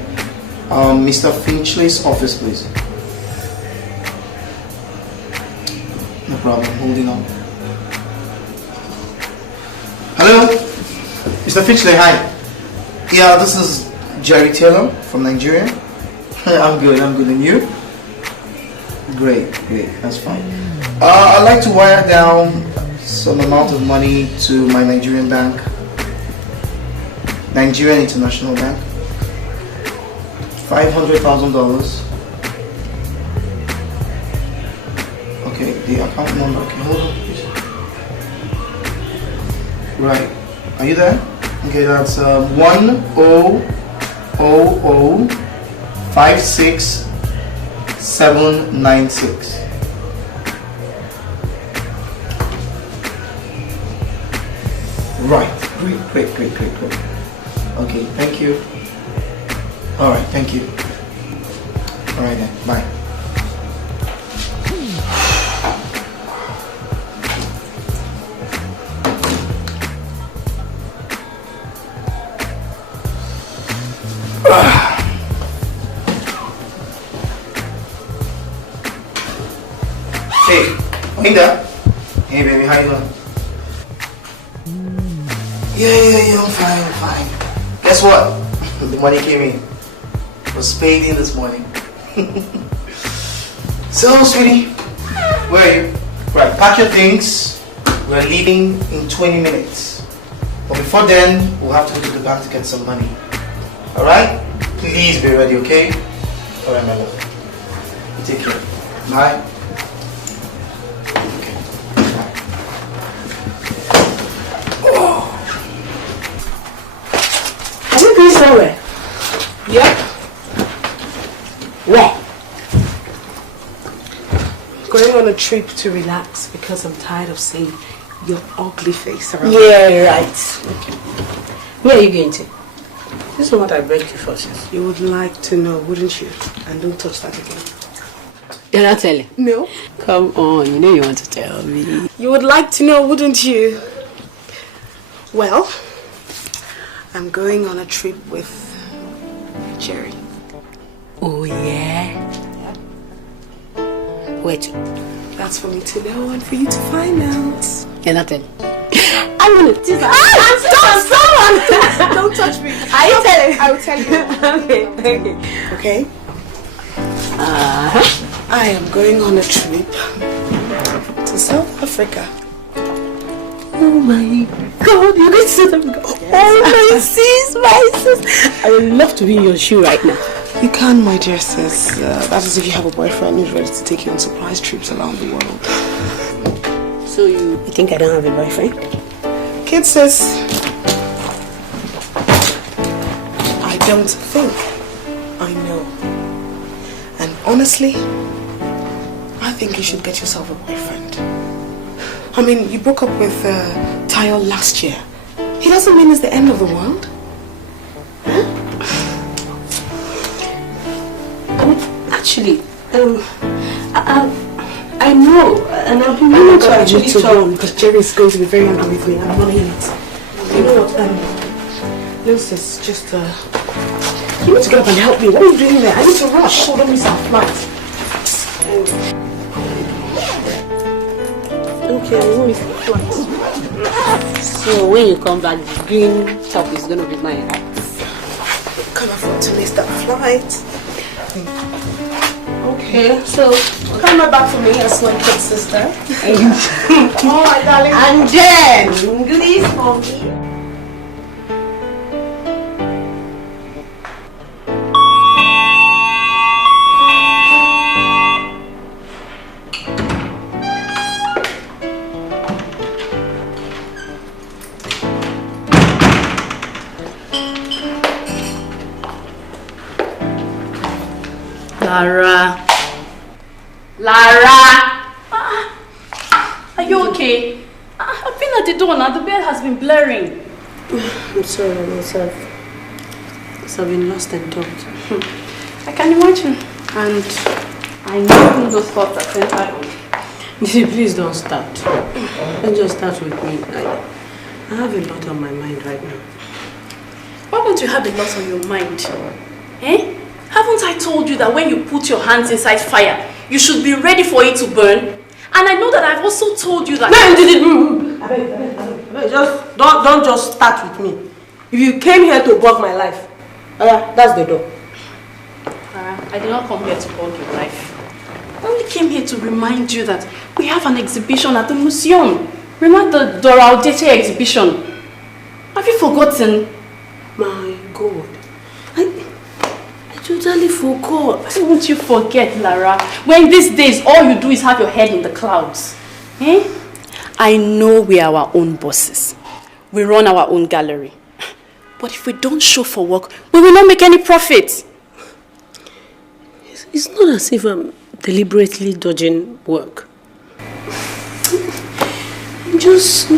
Mr. Finchley's office, please. No problem, holding on. Hello? Mr. Finchley, hi. Yeah, this is Jerry Taylor from Nigeria. I'm good, and you? Great, that's fine. I'd like to wire down some amount of money to my Nigerian bank. Nigerian International Bank. $500,000. Okay, the account number. Okay, hold on, please. Right, are you there? Okay, that's 10056,796. Right, great. Okay, thank you. All right, thank you. All right then, bye. Hey, Linda. Hey, baby, how you doing? Yeah, I'm fine. Guess what? The money came in. It was paid in this morning. So, sweetie, where are you? Right, pack your things. We're leaving in 20 minutes. But before then, we'll have to go to the bank to get some money. Alright? Please be ready, okay? Alright, my love. Take care. Bye. Okay. Bye. Oh. Are you going somewhere? Yep. Where? Going on a trip to relax because I'm tired of seeing your ugly face around. Yeah, right. Okay. Where are you going to? This is what I begged you for, sis. You would like to know, wouldn't you? And don't touch that again. You're not telling? No. Come on, you know you want to tell me. You would like to know, wouldn't you? Well, I'm going on a trip with Jerry. Oh, yeah? Wait. That's for me to know and for you to find out. You're not telling? I'm gonna tease her. Someone! Don't touch me. Are you telling? I will tell you. Okay. Okay? I am going on a trip to South Africa. Oh my God, you're going to South Africa. Oh my sis. I would love to be in your shoe right now. You can, my dear sis. That is if you have a boyfriend who's ready to take you on surprise trips around the world. So you think I don't have a boyfriend? Kid sis, I don't think, I know. And honestly, I think you should get yourself a boyfriend. I mean, you broke up with Tayo last year. He doesn't mean it's the end of the world. Huh? Actually, I know, and I've been meaning to actually talk. Because Jerry is going to be very angry with me. I'm not in it. You know what? Little sis, just you need to get up and help me. What are you doing there? I need to rush. Hold on, miss our flight. Okay, I will miss the flight. So when you come back, the green top is gonna be mine, right? Can't afford to miss that flight. Okay, so come back for me as my kid sister. oh my darling. And then English for me. Lara! Are you okay? I've been at the door now. The bed has been blaring. I'm sorry, myself. I've been lost and talked. I can imagine. And I know those thoughts are centered on. Please don't start. Let's just start with me. I have a lot on my mind right now. Why won't you have a lot on your mind? Eh? Haven't I told you that when you put your hands inside fire, you should be ready for it to burn? And I know that I've also told you that... No, just don't just start with me. If you came here to bug my life, that's the door. I did not come here to bug your life. I only came here to remind you that we have an exhibition at the museum. Remember the Dora Odete exhibition? Have you forgotten? My God. I totally forgot. Why won't you forget, Lara? When these days all you do is have your head in the clouds. Eh? I know we are our own bosses. We run our own gallery. But if we don't show for work, we will not make any profit. It's not as if I'm deliberately dodging work. I'm just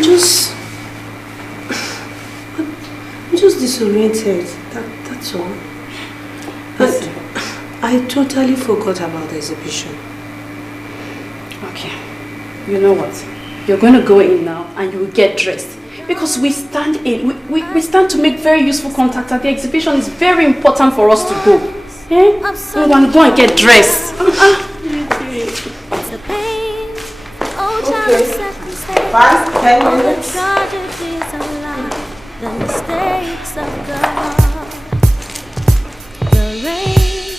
disoriented. That's all. But I totally forgot about the exhibition. Okay. You know what? You're going to go in now and you will get dressed. Because we stand we stand to make very useful contact at the exhibition. It's very important for us to go. Eh? We want to go and get dressed. Okay. 5-10 minutes. The mistakes of God. The rain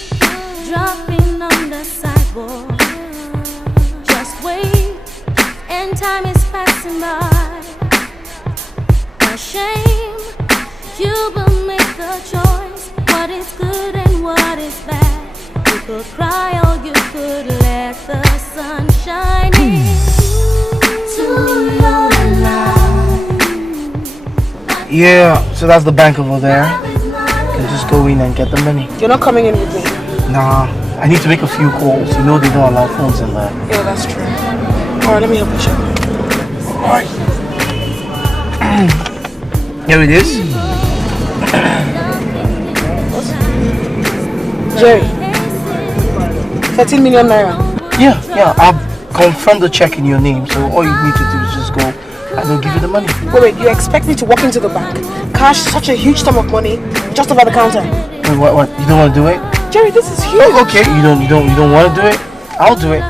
dropping on the sidewalk. Just wait, and time is passing by. A shame, you will make the choice. could cry or you could let the sun shine in to your life. Yeah, so that's the bank over there. You can just go in and get the money. You're not coming in with me? Nah, I need to make a few calls. You know they don't allow phones in there. Yeah, that's true. Alright, let me help you check. Alright. Here it is. Jerry, 13 million naira. Yeah, I've confirmed the check in your name, so all you need to do is just go and they'll give you the money. Wait, you expect me to walk into the bank, cash such a huge sum of money just over the counter? Wait, what? You don't want to do it? Jerry, this is huge. Oh, okay, you don't want to do it? I'll do it.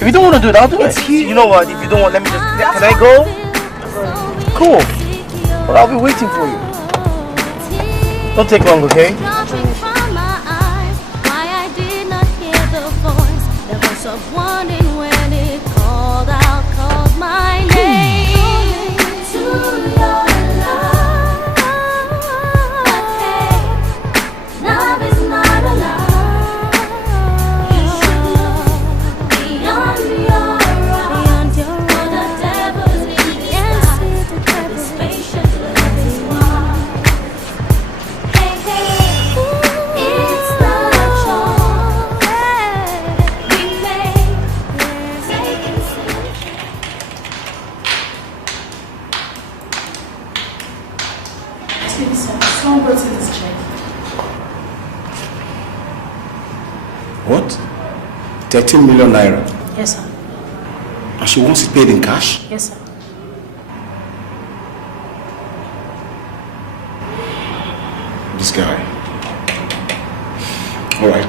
If you don't want to do it, I'll do it. Huge. You know what? If you don't want, let me just. Can I go? Cool. Well, I'll be waiting for you. Don't take long, okay? Dropping from my eyes, why I did not hear the voice of wondering when it called my name to your love. Hey, love is not a lie. You should look beyond your eyes. For the devil's in disguise. This patient love is wise. Hey, it's the choice we make. Take and see. Excuse me, sir. Someone brought in this check. What? 13 million naira. Yes, sir. And she wants it paid in cash? Yes, sir. This guy. Alright.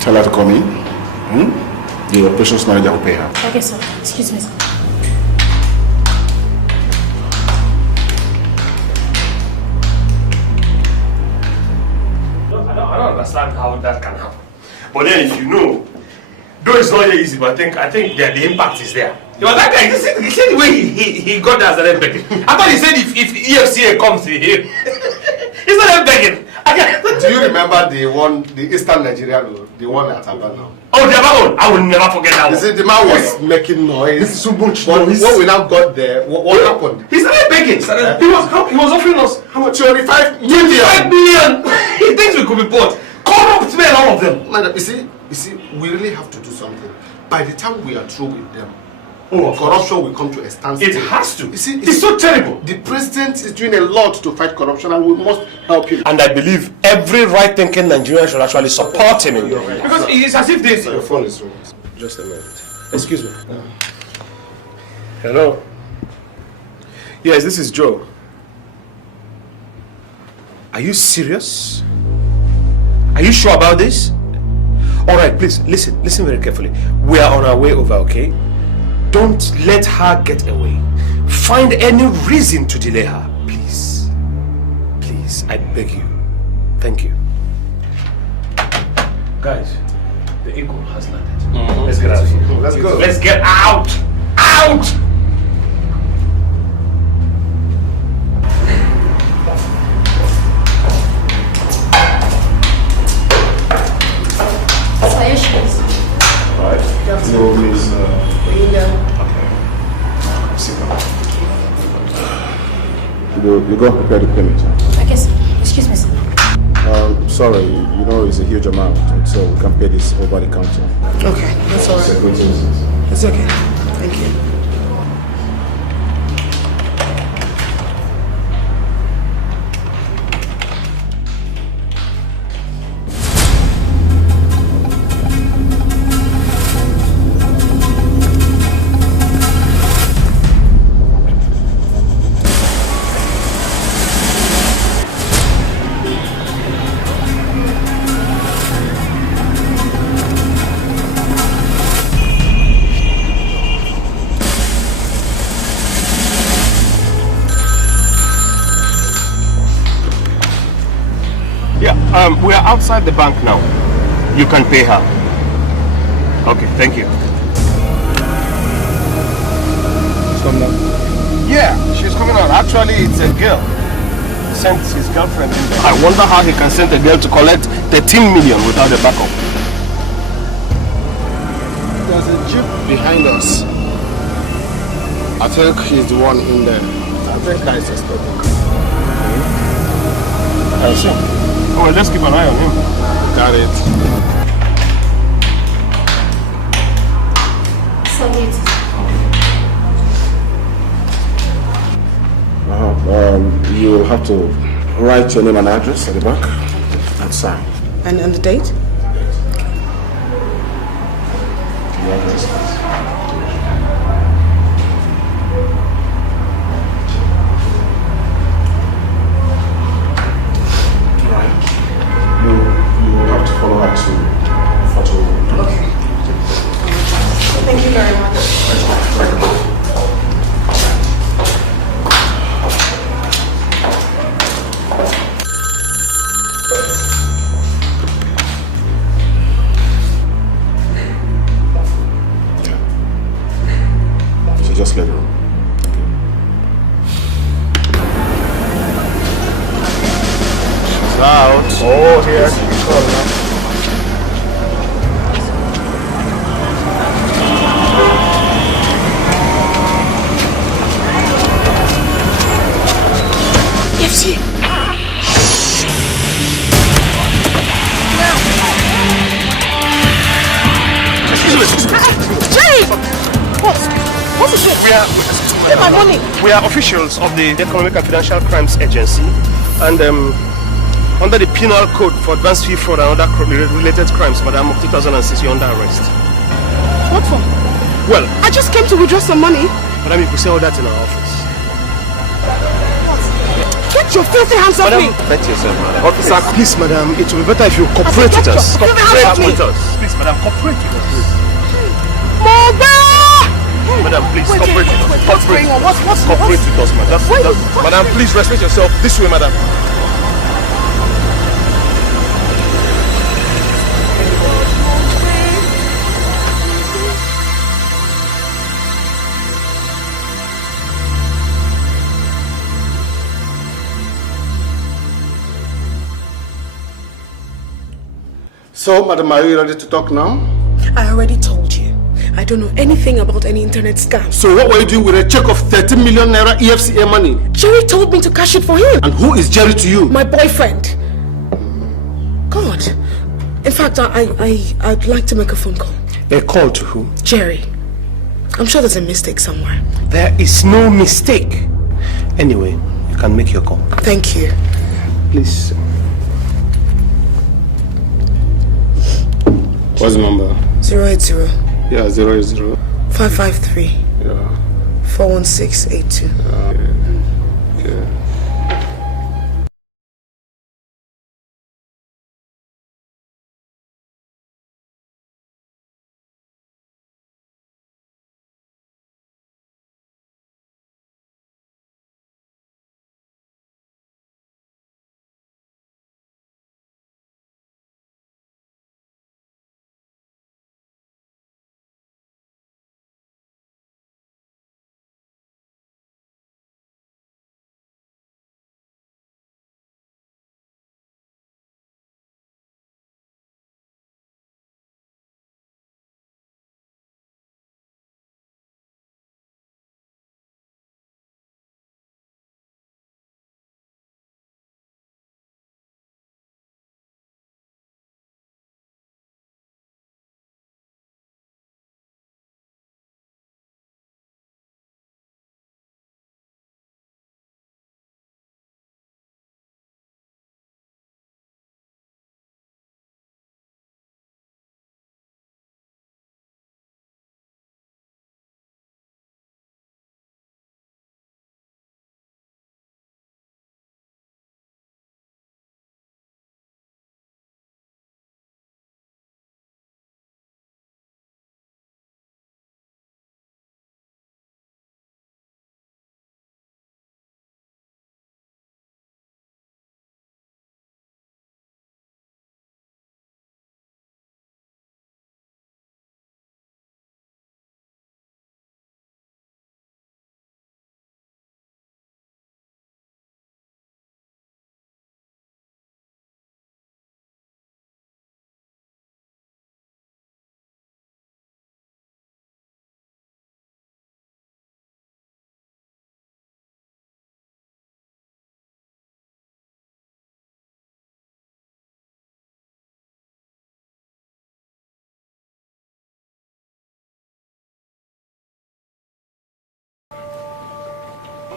Tell her to come in. The operations manager will pay her. Okay, sir. Excuse me, sir. I don't understand how that can happen. But then if you know, though it's not easy, but I think the impact is there. You know, that guy, you see the way he got there as an begging. I thought he said if EFCA comes to him, he's not begging. Do you remember the Eastern Nigeria road, the one at Abana? Oh, the other one, I will never forget that one. You see, the man was making noise. So much But noise. when we now got there, what happened? He started begging. He was offering us how much? 25 25 million. million. He thinks we could be bought. Corrupt men, all of them. Madam, you see, we really have to do something. By the time we are through with them, of corruption will come to a standstill. It has to. You see, it's so terrible. The president is doing a lot to fight corruption, and we must help him. And I believe every right-thinking Nigerian should actually support him in doing it. Because it's as if they... Your phone is wrong. Just a minute. Excuse me. Hello. Yes, this is Joe. Are you serious? Are you sure about this? All right, please, listen very carefully. We are on our way over, okay? Don't let her get away. Find any reason to delay her, please. Please, I beg you. Thank you. Guys, the eagle has landed. Let's get out of here. Let's go. Let's get out! Out! Alright. So, Miss... sit down. You go prepare the payment. Okay, sir. Excuse me, sir. Sorry, you know it's a huge amount, so we can pay this over the counter. Okay, that's alright. It's okay. Thank you. We are outside the bank now. You can pay her. Okay, thank you. Come now. Yeah, she's coming out. Actually, it's a girl. Sent his girlfriend in there. I wonder how he can send a girl to collect 13 million without a backup. there's a jeep behind us. I think he's the one in there. I think I suspect him. I see. Oh, well, let's keep an eye on him. Got it. You have to write your name and address at the back and sign. And the date? The address. You have to follow her to the photo. Okay. Thank you very much. So just let her. She's out. Oh, here she comes now. Ipsy! Jerry! What's the shit? Get my money! We are officials of the Economic and Financial Crimes Agency, and under the Penal Code for Advanced Fee Fraud and other related crimes, Madam, of 2006, you're under arrest. What for? Well, I just came to withdraw some money. Madam, you could say all that in our office. Get your filthy hands off me! Bet yourself, madam. Officer, please, madam, it will be better if you cooperate with us. Cooperate with us. Please, madam, cooperate with us, please. Mother! Madam, please, cooperate with us. What's going on? Cooperate with us, madam. Madam, please respect yourself. This way, madam. So, madam, are you ready to talk now? I already told you. I don't know anything about any internet scams. So what were you doing with a check of 13 million naira EFCA money? Jerry told me to cash it for him. And who is Jerry to you? My boyfriend. God. In fact, I'd like to make a phone call. A call to who? Jerry. I'm sure there's a mistake somewhere. There is no mistake. Anyway, you can make your call. Thank you. Please. What's the number? 080. Yeah, 080. 553. Yeah. 41682. Okay.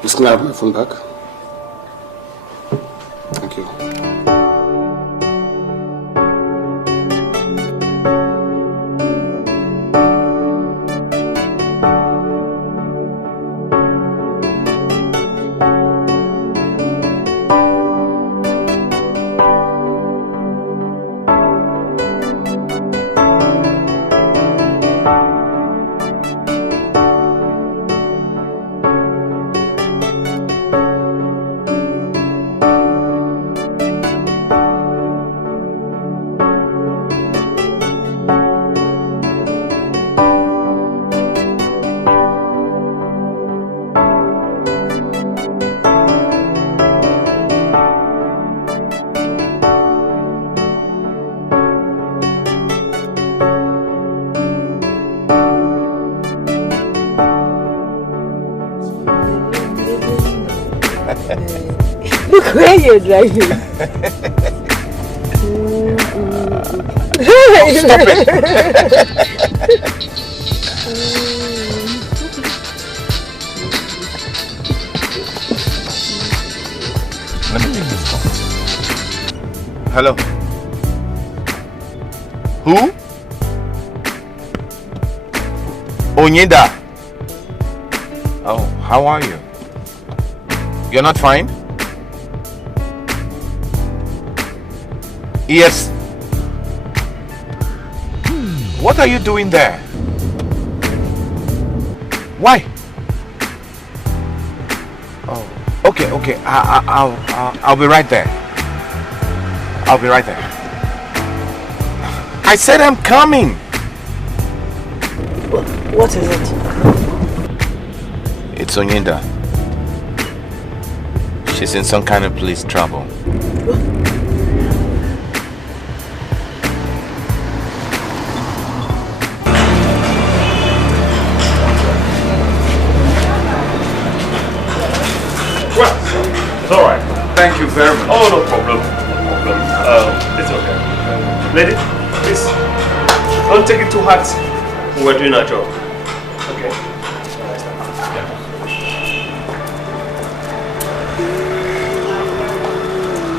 Please can I have my phone back? Thank you. Look where you're driving. Stop it. Let me take this call. Hello. Who? Onyeda. Oh, how are you? You're not fine? Yes. What are you doing there? Why? Oh, okay. I'll be right there. I'll be right there. I said I'm coming. What is it? It's Onyeda. She's in some kind of police trouble. Well, it's alright. Thank you very much. Oh, no problem. No problem. It's okay. Lady, please, don't take it too hard. We're doing our job. Okay?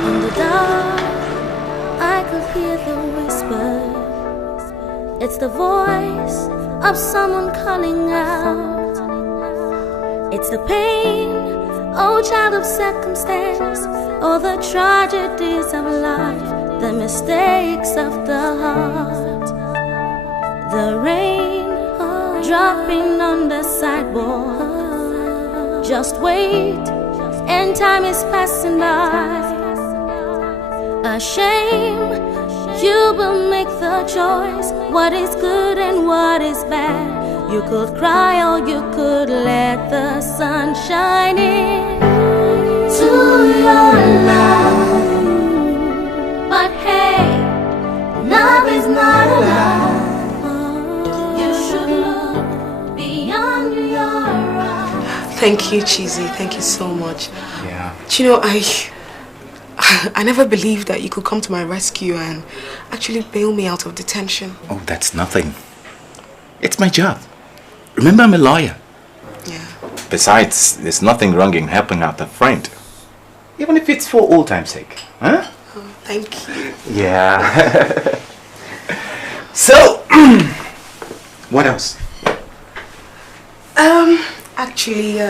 In the dark, I could hear the whisper. It's the voice of someone calling out. It's the pain, oh child of circumstance, oh the tragedies of life, the mistakes of the heart. The rain dropping on the sidewalk. Just wait, and time is passing by. A shame, you will make the choice. What is good and what is bad? You could cry or you could let the sun shine in to your life. But hey, love is not a lie. You should look beyond your eyes. Thank you, Cheesy. Thank you so much. Yeah. Do you know, I never believed that you could come to my rescue and actually bail me out of detention. Oh, that's nothing. It's my job. Remember, I'm a lawyer. Yeah. Besides, there's nothing wrong in helping out a friend. Even if it's for old time's sake. Huh? Oh, thank you. Yeah. So, what else? Actually,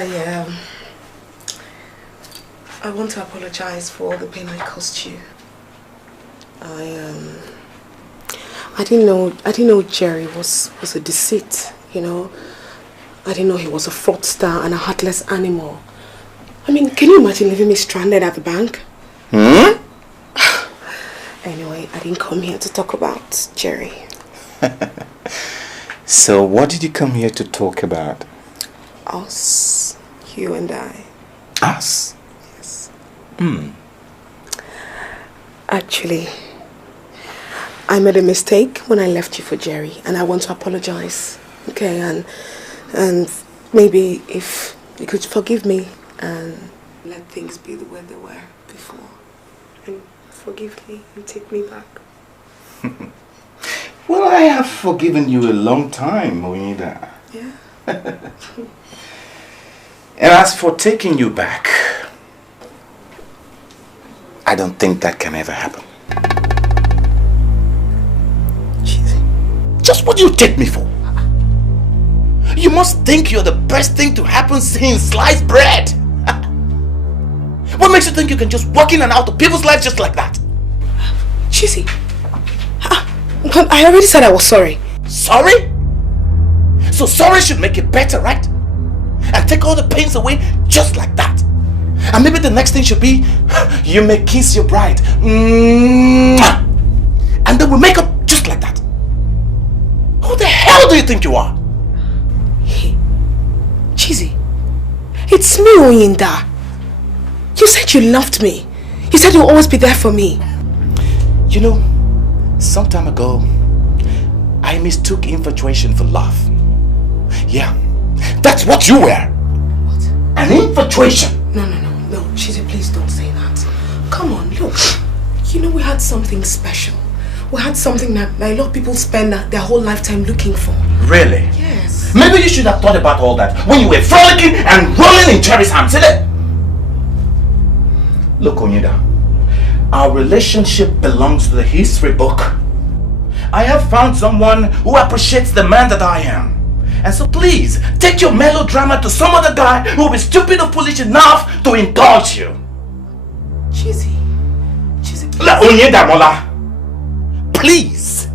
I want to apologize for all the pain I caused you. I didn't know Jerry was a deceit, you know. I didn't know he was a fraudster and a heartless animal. I mean, can you imagine leaving me stranded at the bank? Anyway, I didn't come here to talk about Jerry. So, what did you come here to talk about? Us, you and I. Us? Yes. Actually, I made a mistake when I left you for Jerry, and I want to apologize. Okay, and maybe if you could forgive me and let things be the way they were before, and forgive me and take me back. Well, I have forgiven you a long time, Onyeda. Yeah. And as for taking you back, I don't think that can ever happen. Just what do you take me for? You must think you're the best thing to happen since sliced bread. What makes you think you can just walk in and out of people's lives just like that? Chizzy, I already said I was sorry. Sorry? So sorry should make it better, right? And take all the pains away just like that. And maybe the next thing should be, you may kiss your bride. And then we'll make up just like that. Who the hell do you think you are? Hey, Chizzy, it's me, Oyinda. You said you loved me. You said you'll always be there for me. You know, some time ago, I mistook infatuation for love. Yeah, that's what you were. What? An infatuation. No, Chizzy, please don't say that. Come on, look. You know we had something special. We had something that a lot of people spend their whole lifetime looking for. Really? Yes. Maybe you should have thought about all that when you were frolicking and rolling in Cherry's arms, isn't it? Look, Onyeda, our relationship belongs to the history book. I have found someone who appreciates the man that I am. And so please, take your melodrama to some other guy who will be stupid or foolish enough to indulge you. Chizzy, Onyeda Mola, please,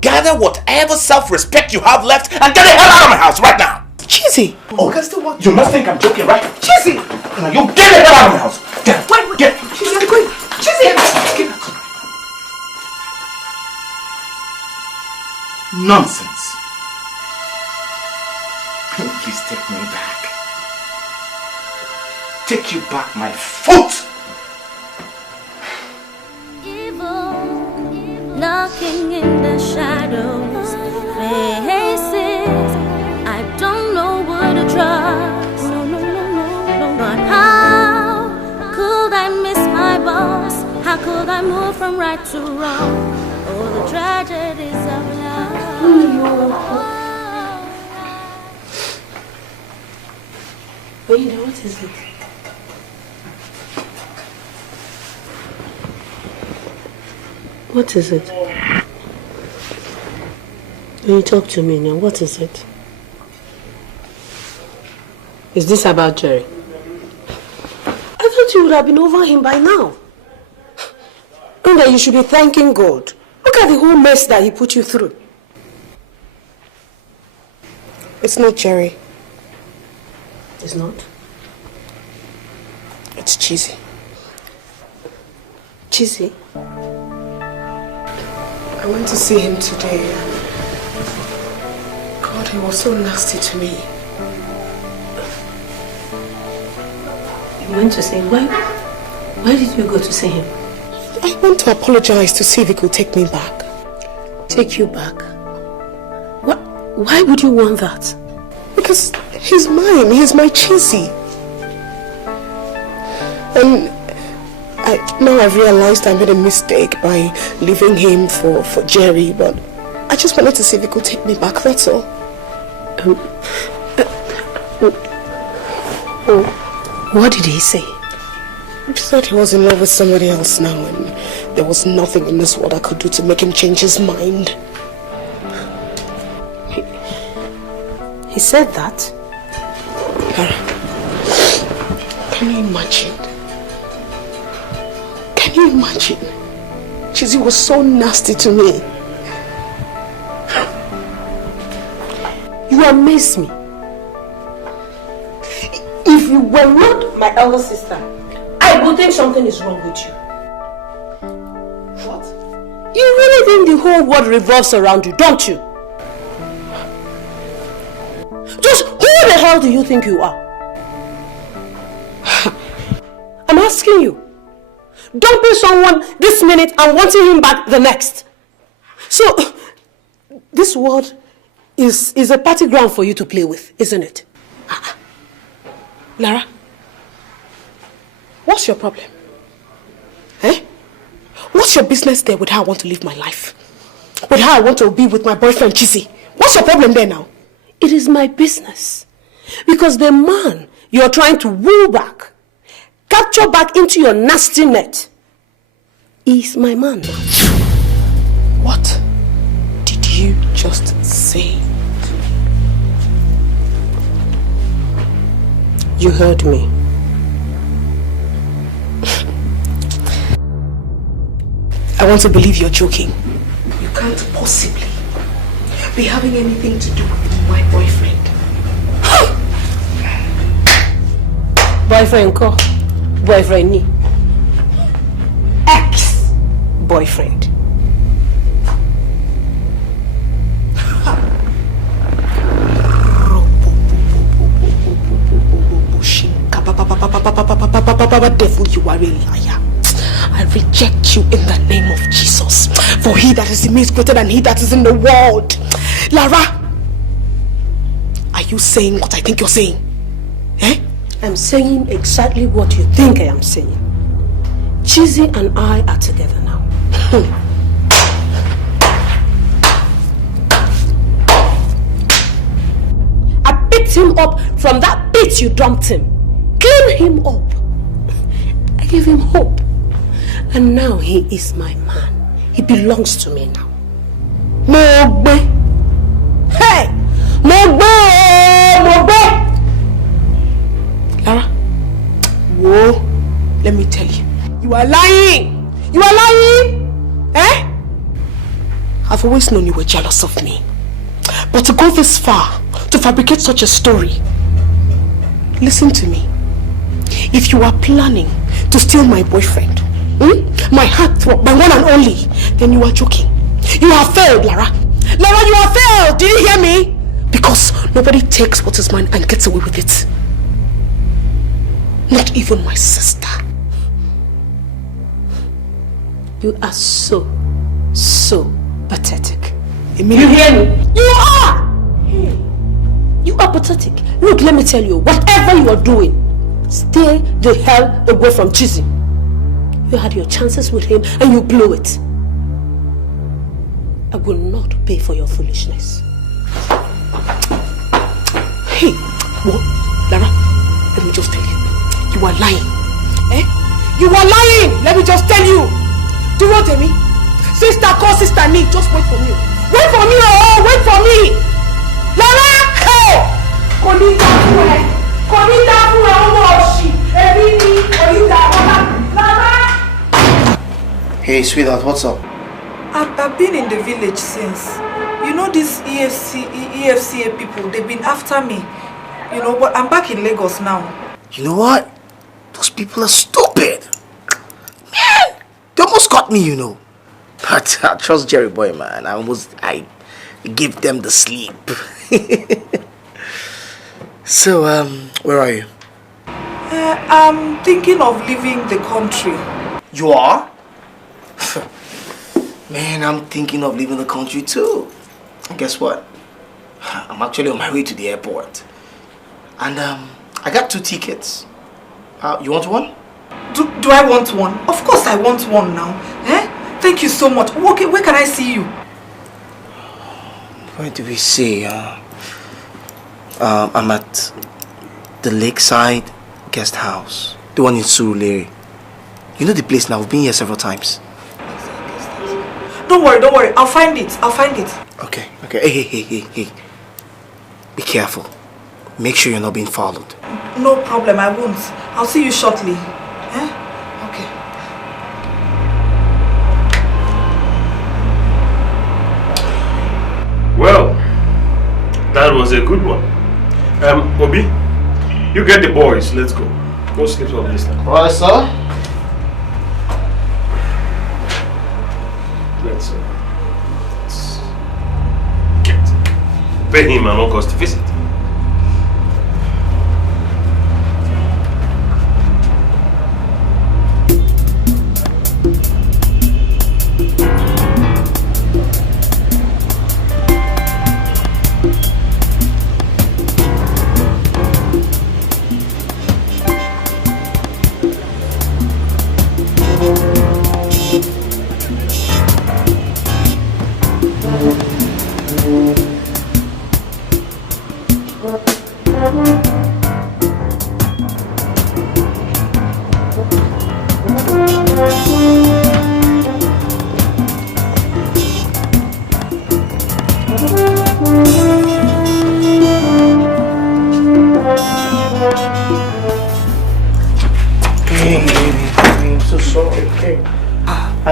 gather whatever self-respect you have left and get the hell out of my house right now. Chizzy! Oh, you must think I'm joking, right? Chizzy! Now you get the hell out of my house. Get. Chizzy, I'm going. Chizzy! Nonsense. Please take me back. Take you back my foot. Evil, lurking in the shadows, faces I don't know what to trust. No. But how could I miss my boss? How could I move from right to wrong? Oh, the tragedies of love. Oyinda, what is it? What is it? When you talk to me now, what is it? Is this about Jerry? I thought you would have been over him by now. And that you should be thanking God. Look at the whole mess that he put you through. It's not Jerry. It's not? It's Chizzy. Chizzy? I went to see him today. God, he was so nasty to me. You went to see him? Why did you go to see him? I went to apologize to see if he could take me back. Take you back? Why would you want that? Because he's mine. He's my Chizzy. And now I've realized I made a mistake by leaving him for Jerry, but I just wanted to see if he could take me back, that's all. What did he say? He said he was in love with somebody else now, and there was nothing in this world I could do to make him change his mind. He said that? Can you imagine? Can you imagine? Chizzy was so nasty to me. You amaze me. If you were not my elder sister, I would think something is wrong with you. What? You really think the whole world revolves around you, don't you? Just who the hell do you think you are? I'm asking you. Dumping someone this minute and wanting him back the next. So, this world is a party ground for you to play with, isn't it? Lara, what's your problem? Eh? What's your business there with how I want to live my life? With how I want to be with my boyfriend Chizzy? What's your problem there now? It is my business. Because the man you're trying to woo back, capture back into your nasty net, is my man now. What did you just say? You heard me. I want to believe you're joking. You can't possibly be having anything to do with my boyfriend. Boyfriend ko? Boyfriend ni? Ex-boyfriend. Devil, you are a liar. I reject you in the name of Jesus. For he that is in me is greater than he that is in the world. Lara, are you saying what I think you're saying? Eh? I'm saying exactly what you think I am saying. Chizzy and I are together now. I picked him up from that pit you dumped him. Cleaned him up. I gave him hope. And now he is my man. He belongs to me now. Mogbe. Hey! Mogbe! Mogbe! Lara, whoa, let me tell you. You are lying! You are lying! Eh? I've always known you were jealous of me. But to go this far, to fabricate such a story, listen to me. If you are planning to steal my boyfriend, my heartthrob, my one and only, then you are joking. You have failed, Lara. Lara, you have failed! Did you hear me? Because nobody takes what is mine and gets away with it. Not even my sister. You are so pathetic. You hear me? You are! Hey, you are pathetic. Look, let me tell you, whatever you are doing, stay the hell away from Chizzy. You had your chances with him and you blew it. I will not pay for your foolishness. Hey, what? Lara, let me just tell you. You are lying. Eh? You are lying! Let me just tell you. Do you know what I mean? Sister call sister need. Just wait for me. Wait for me, oh! Wait for me! Lara! Hey! Hey, sweetheart, what's up? I've been in the village since. You know these EFCA people, they've been after me. You know, but I'm back in Lagos now. You know what? Those people are stupid. Man, they almost got me, you know. But I trust Jerry boy, man. I give them the sleep. So, where are you? I'm thinking of leaving the country. You are? Man, I'm thinking of leaving the country too. And guess what? I'm actually on my way to the airport. And I got 2 tickets. You want one? Do I want one? Of course I want one now. Eh? Thank you so much. Okay, where can I see you? Where do we see? I'm at the Lakeside Guest House. The one in Surulere. You know the place now, we've been here several times. Don't worry. I'll find it. Okay. Hey. Be careful. Make sure you're not being followed. No problem, I won't. I'll see you shortly. Eh? Okay. Well, that was a good one. Obi, you get the boys. Let's go. Go sleep over this time. Alright, sir. Let's get pay him an August visit.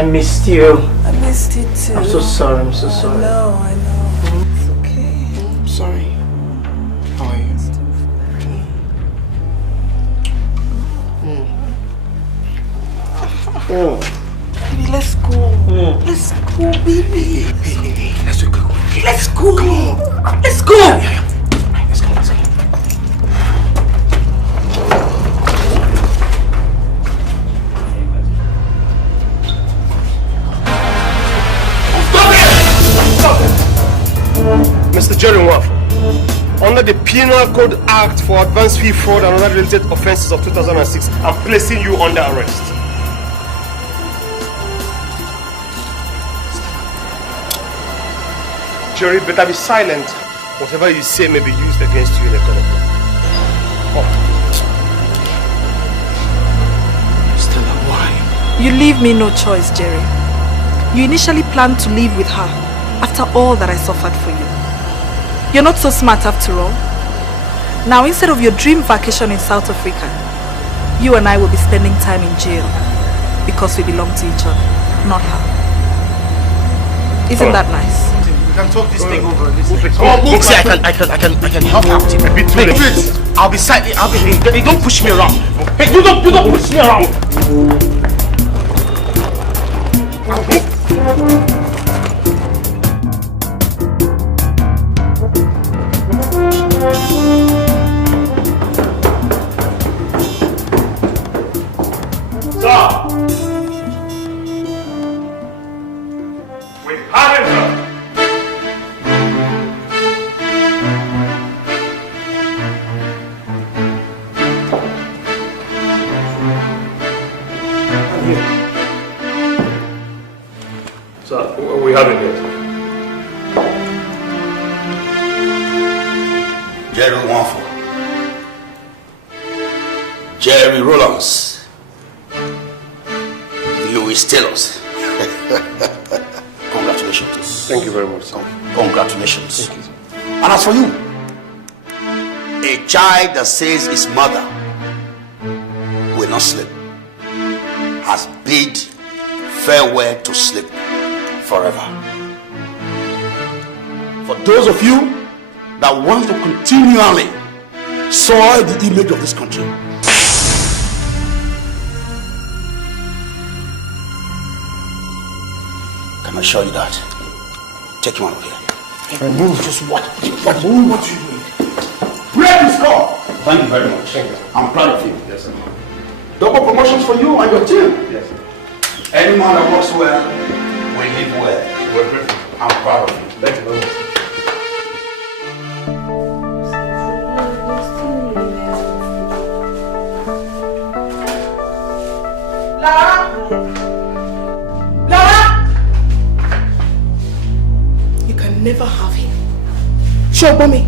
I missed you. I missed you too. I'm so sorry, I'm so sorry. I know. It's okay. I'm sorry. How are you? Baby, let's go. Let's go, baby. Let's go. Let's go. Come on. Let's go. Let's go. Mr. Jerry Waffle, under the Penal Code Act for Advance Fee Fraud and other related offenses of 2006, I'm placing you under arrest. Jerry, better be silent. Whatever you say may be used against you in a court of law. Stella, why? You leave me no choice, Jerry. You initially planned to live with her after all that I suffered for you. You're not so smart after all. Now, instead of your dream vacation in South Africa, you and I will be spending time in jail because we belong to each other, not her. Isn't that nice? We can talk this thing over. See, I can help out. I'll be silent. Hey, don't push me around. Hey, you don't push me around. Stop! We have him, sir. Sir, we have it here. Jerry Waffle. Jerry Rollins. Louis Taylors. Congratulations. Thank you very much, sir. Congratulations. And as for you, a child that says his mother will not sleep has bid farewell to sleep forever. For those of you that want to continually soil the image of this country, can I assure you that? Take him out of here. Just what you doing? Break this call. Thank you very much. Thank you. I'm proud of you. Yes, sir. Double promotions for you and your team. Yes, sir. Any man that works well will live well. We're grateful. I'm proud of you. Thank you very much. You can never have him. Sure, mommy.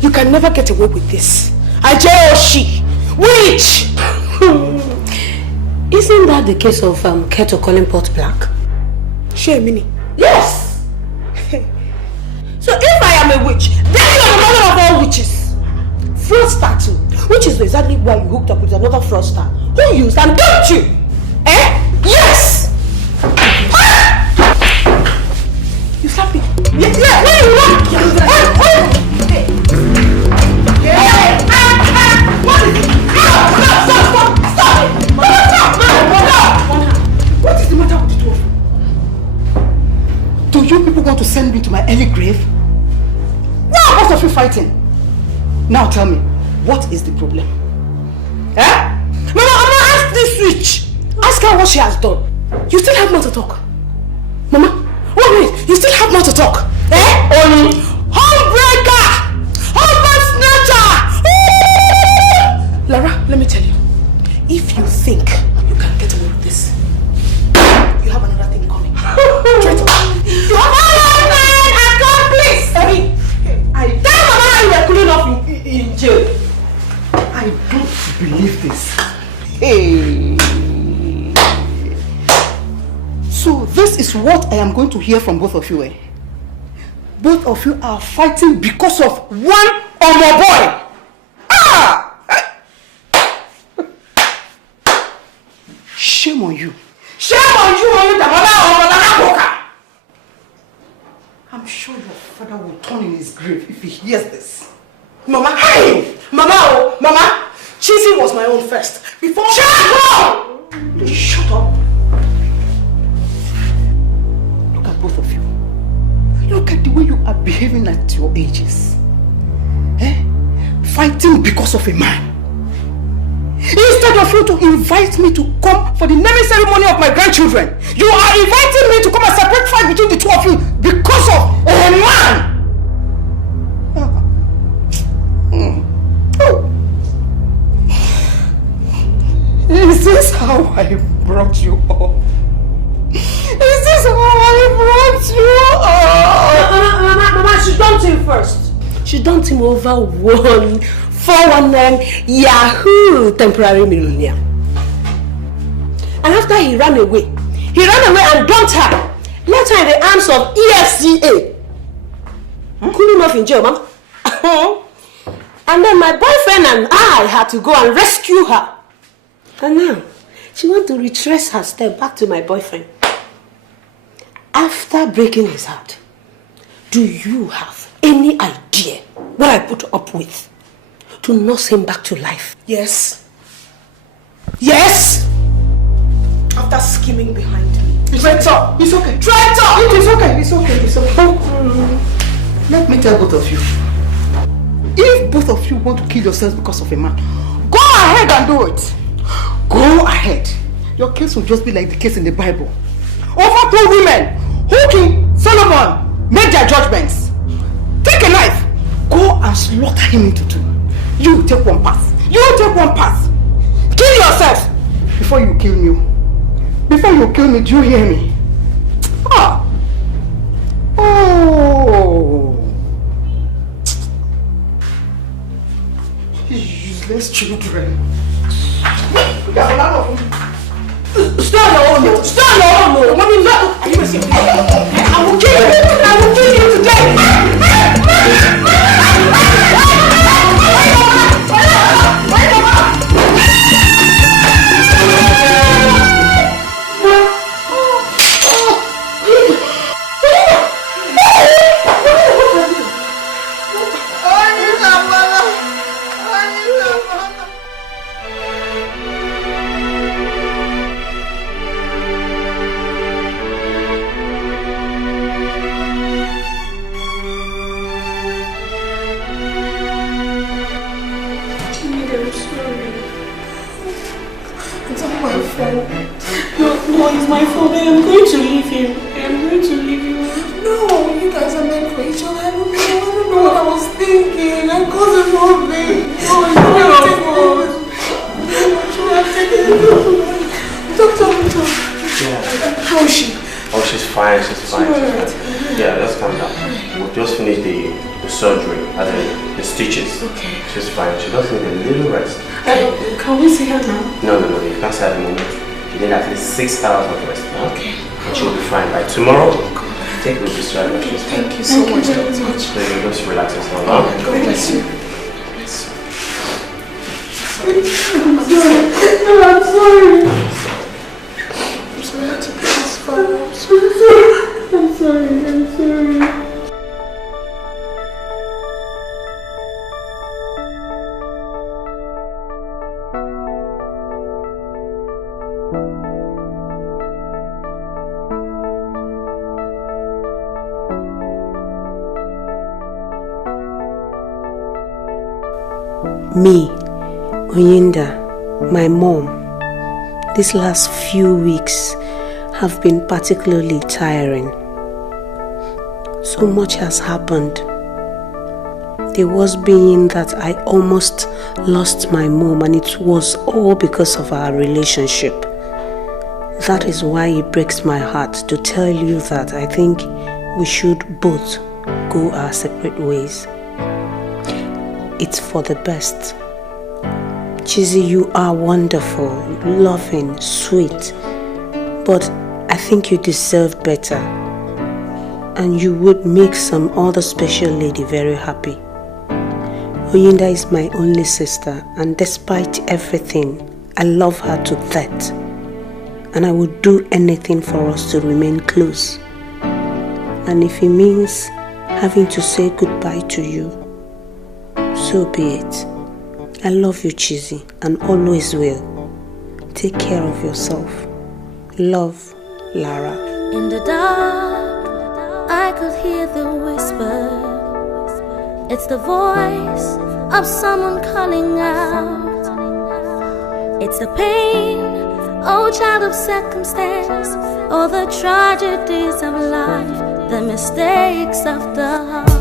You can never get away with this. Ajay or she. Which? Isn't that the case of Keto calling pot black? Sure, Mini. Yes! So if I am a witch, then you are the mother of all witches. Fraudster too. Which is exactly why you hooked up with another fraudster who used and dumped you. Eh? Yes! You slapped me. Yeah, where you want? What is it? Stop it! What is the matter with the two of you? Do you people want to send me to my early grave? Why are both of you fighting? Now tell me, what is the problem? Eh? Mama, I'm not ask this witch. Ask her what she has done. You still have more to talk. Mama, wait, you still have more to talk. Eh? Only homebreaker! Husband snatcher! Lara, let me tell you. If you think you can get away with this, you have another thing coming. Try to. You have an accomplice! I tell Mama you were cooling off in jail. I don't believe this. Hey. So this is what I am going to hear from both of you, eh? Both of you are fighting because of one Omo boy. Ah! Shame on you. Shame on you, only the mother father will turn in his grave if he hears this. Mama, hey! Mama, oh, Mama! Cheesy was my own first. Before... Shut up! Shut up. Look at both of you. Look at the way you are behaving at your ages. Eh? Fighting because of a man. Instead of you to invite me to come for the naming ceremony of my grandchildren, you are inviting me to come and separate fight between the two of you because of a man! Oh. Is this how I brought you up? Is this how I brought you up? Mama, she dumped him first. She dumped him over 419 Yahoo temporary millionaire. And after he ran away and dumped her. Left her in the arms of EFCA. Cool enough in jail, Mama. And then my boyfriend and I had to go and rescue her. And now, she wants to retrace her step back to my boyfriend. After breaking his heart, do you have any idea what I put up with to nurse him back to life? Yes. Yes! After scheming behind me. Traitor! It's okay. Traitor! It is okay. It's okay. It's okay. Let me tell both of you. If both of you want to kill yourselves because of a man, go ahead and do it. Go ahead. Your case will just be like the case in the Bible. Over 2 women who King Solomon made their judgments. Take a knife. Go and slaughter him into 2. You take one pass. You take one pass. Kill yourself before you kill me. Before you kill me, do you hear me? Ah. Oh. Useless children. Stop your own. Stop your own. Mommy, no. Are you messing with me? I will kill you. I will kill you today. Can we see her now? No, you can't see her at the moment. You need at least 6 hours of rest. Okay. And she'll be fine by tomorrow. Take a look at her. Thank you so much. So you just relax yourself. God bless you. I'm sorry. I'm sorry to be this far. I'm sorry. Me, Oyinda, my mom, these last few weeks have been particularly tiring. So much has happened. The worst being that I almost lost my mom, and it was all because of our relationship. That is why it breaks my heart to tell you that I think we should both go our separate ways. It's for the best. Chizzy, you are wonderful, loving, sweet, but I think you deserve better, and you would make some other special lady very happy. Oyinda is my only sister, and despite everything, I love her to death, and I would do anything for us to remain close. And if it means having to say goodbye to you. So be it. I love you, Chizzy, and always will. Take care of yourself. Love, Lara. In the dark, I could hear the whisper. It's the voice of someone calling out. It's the pain, oh child of circumstance, or the tragedies of life, the mistakes of the heart.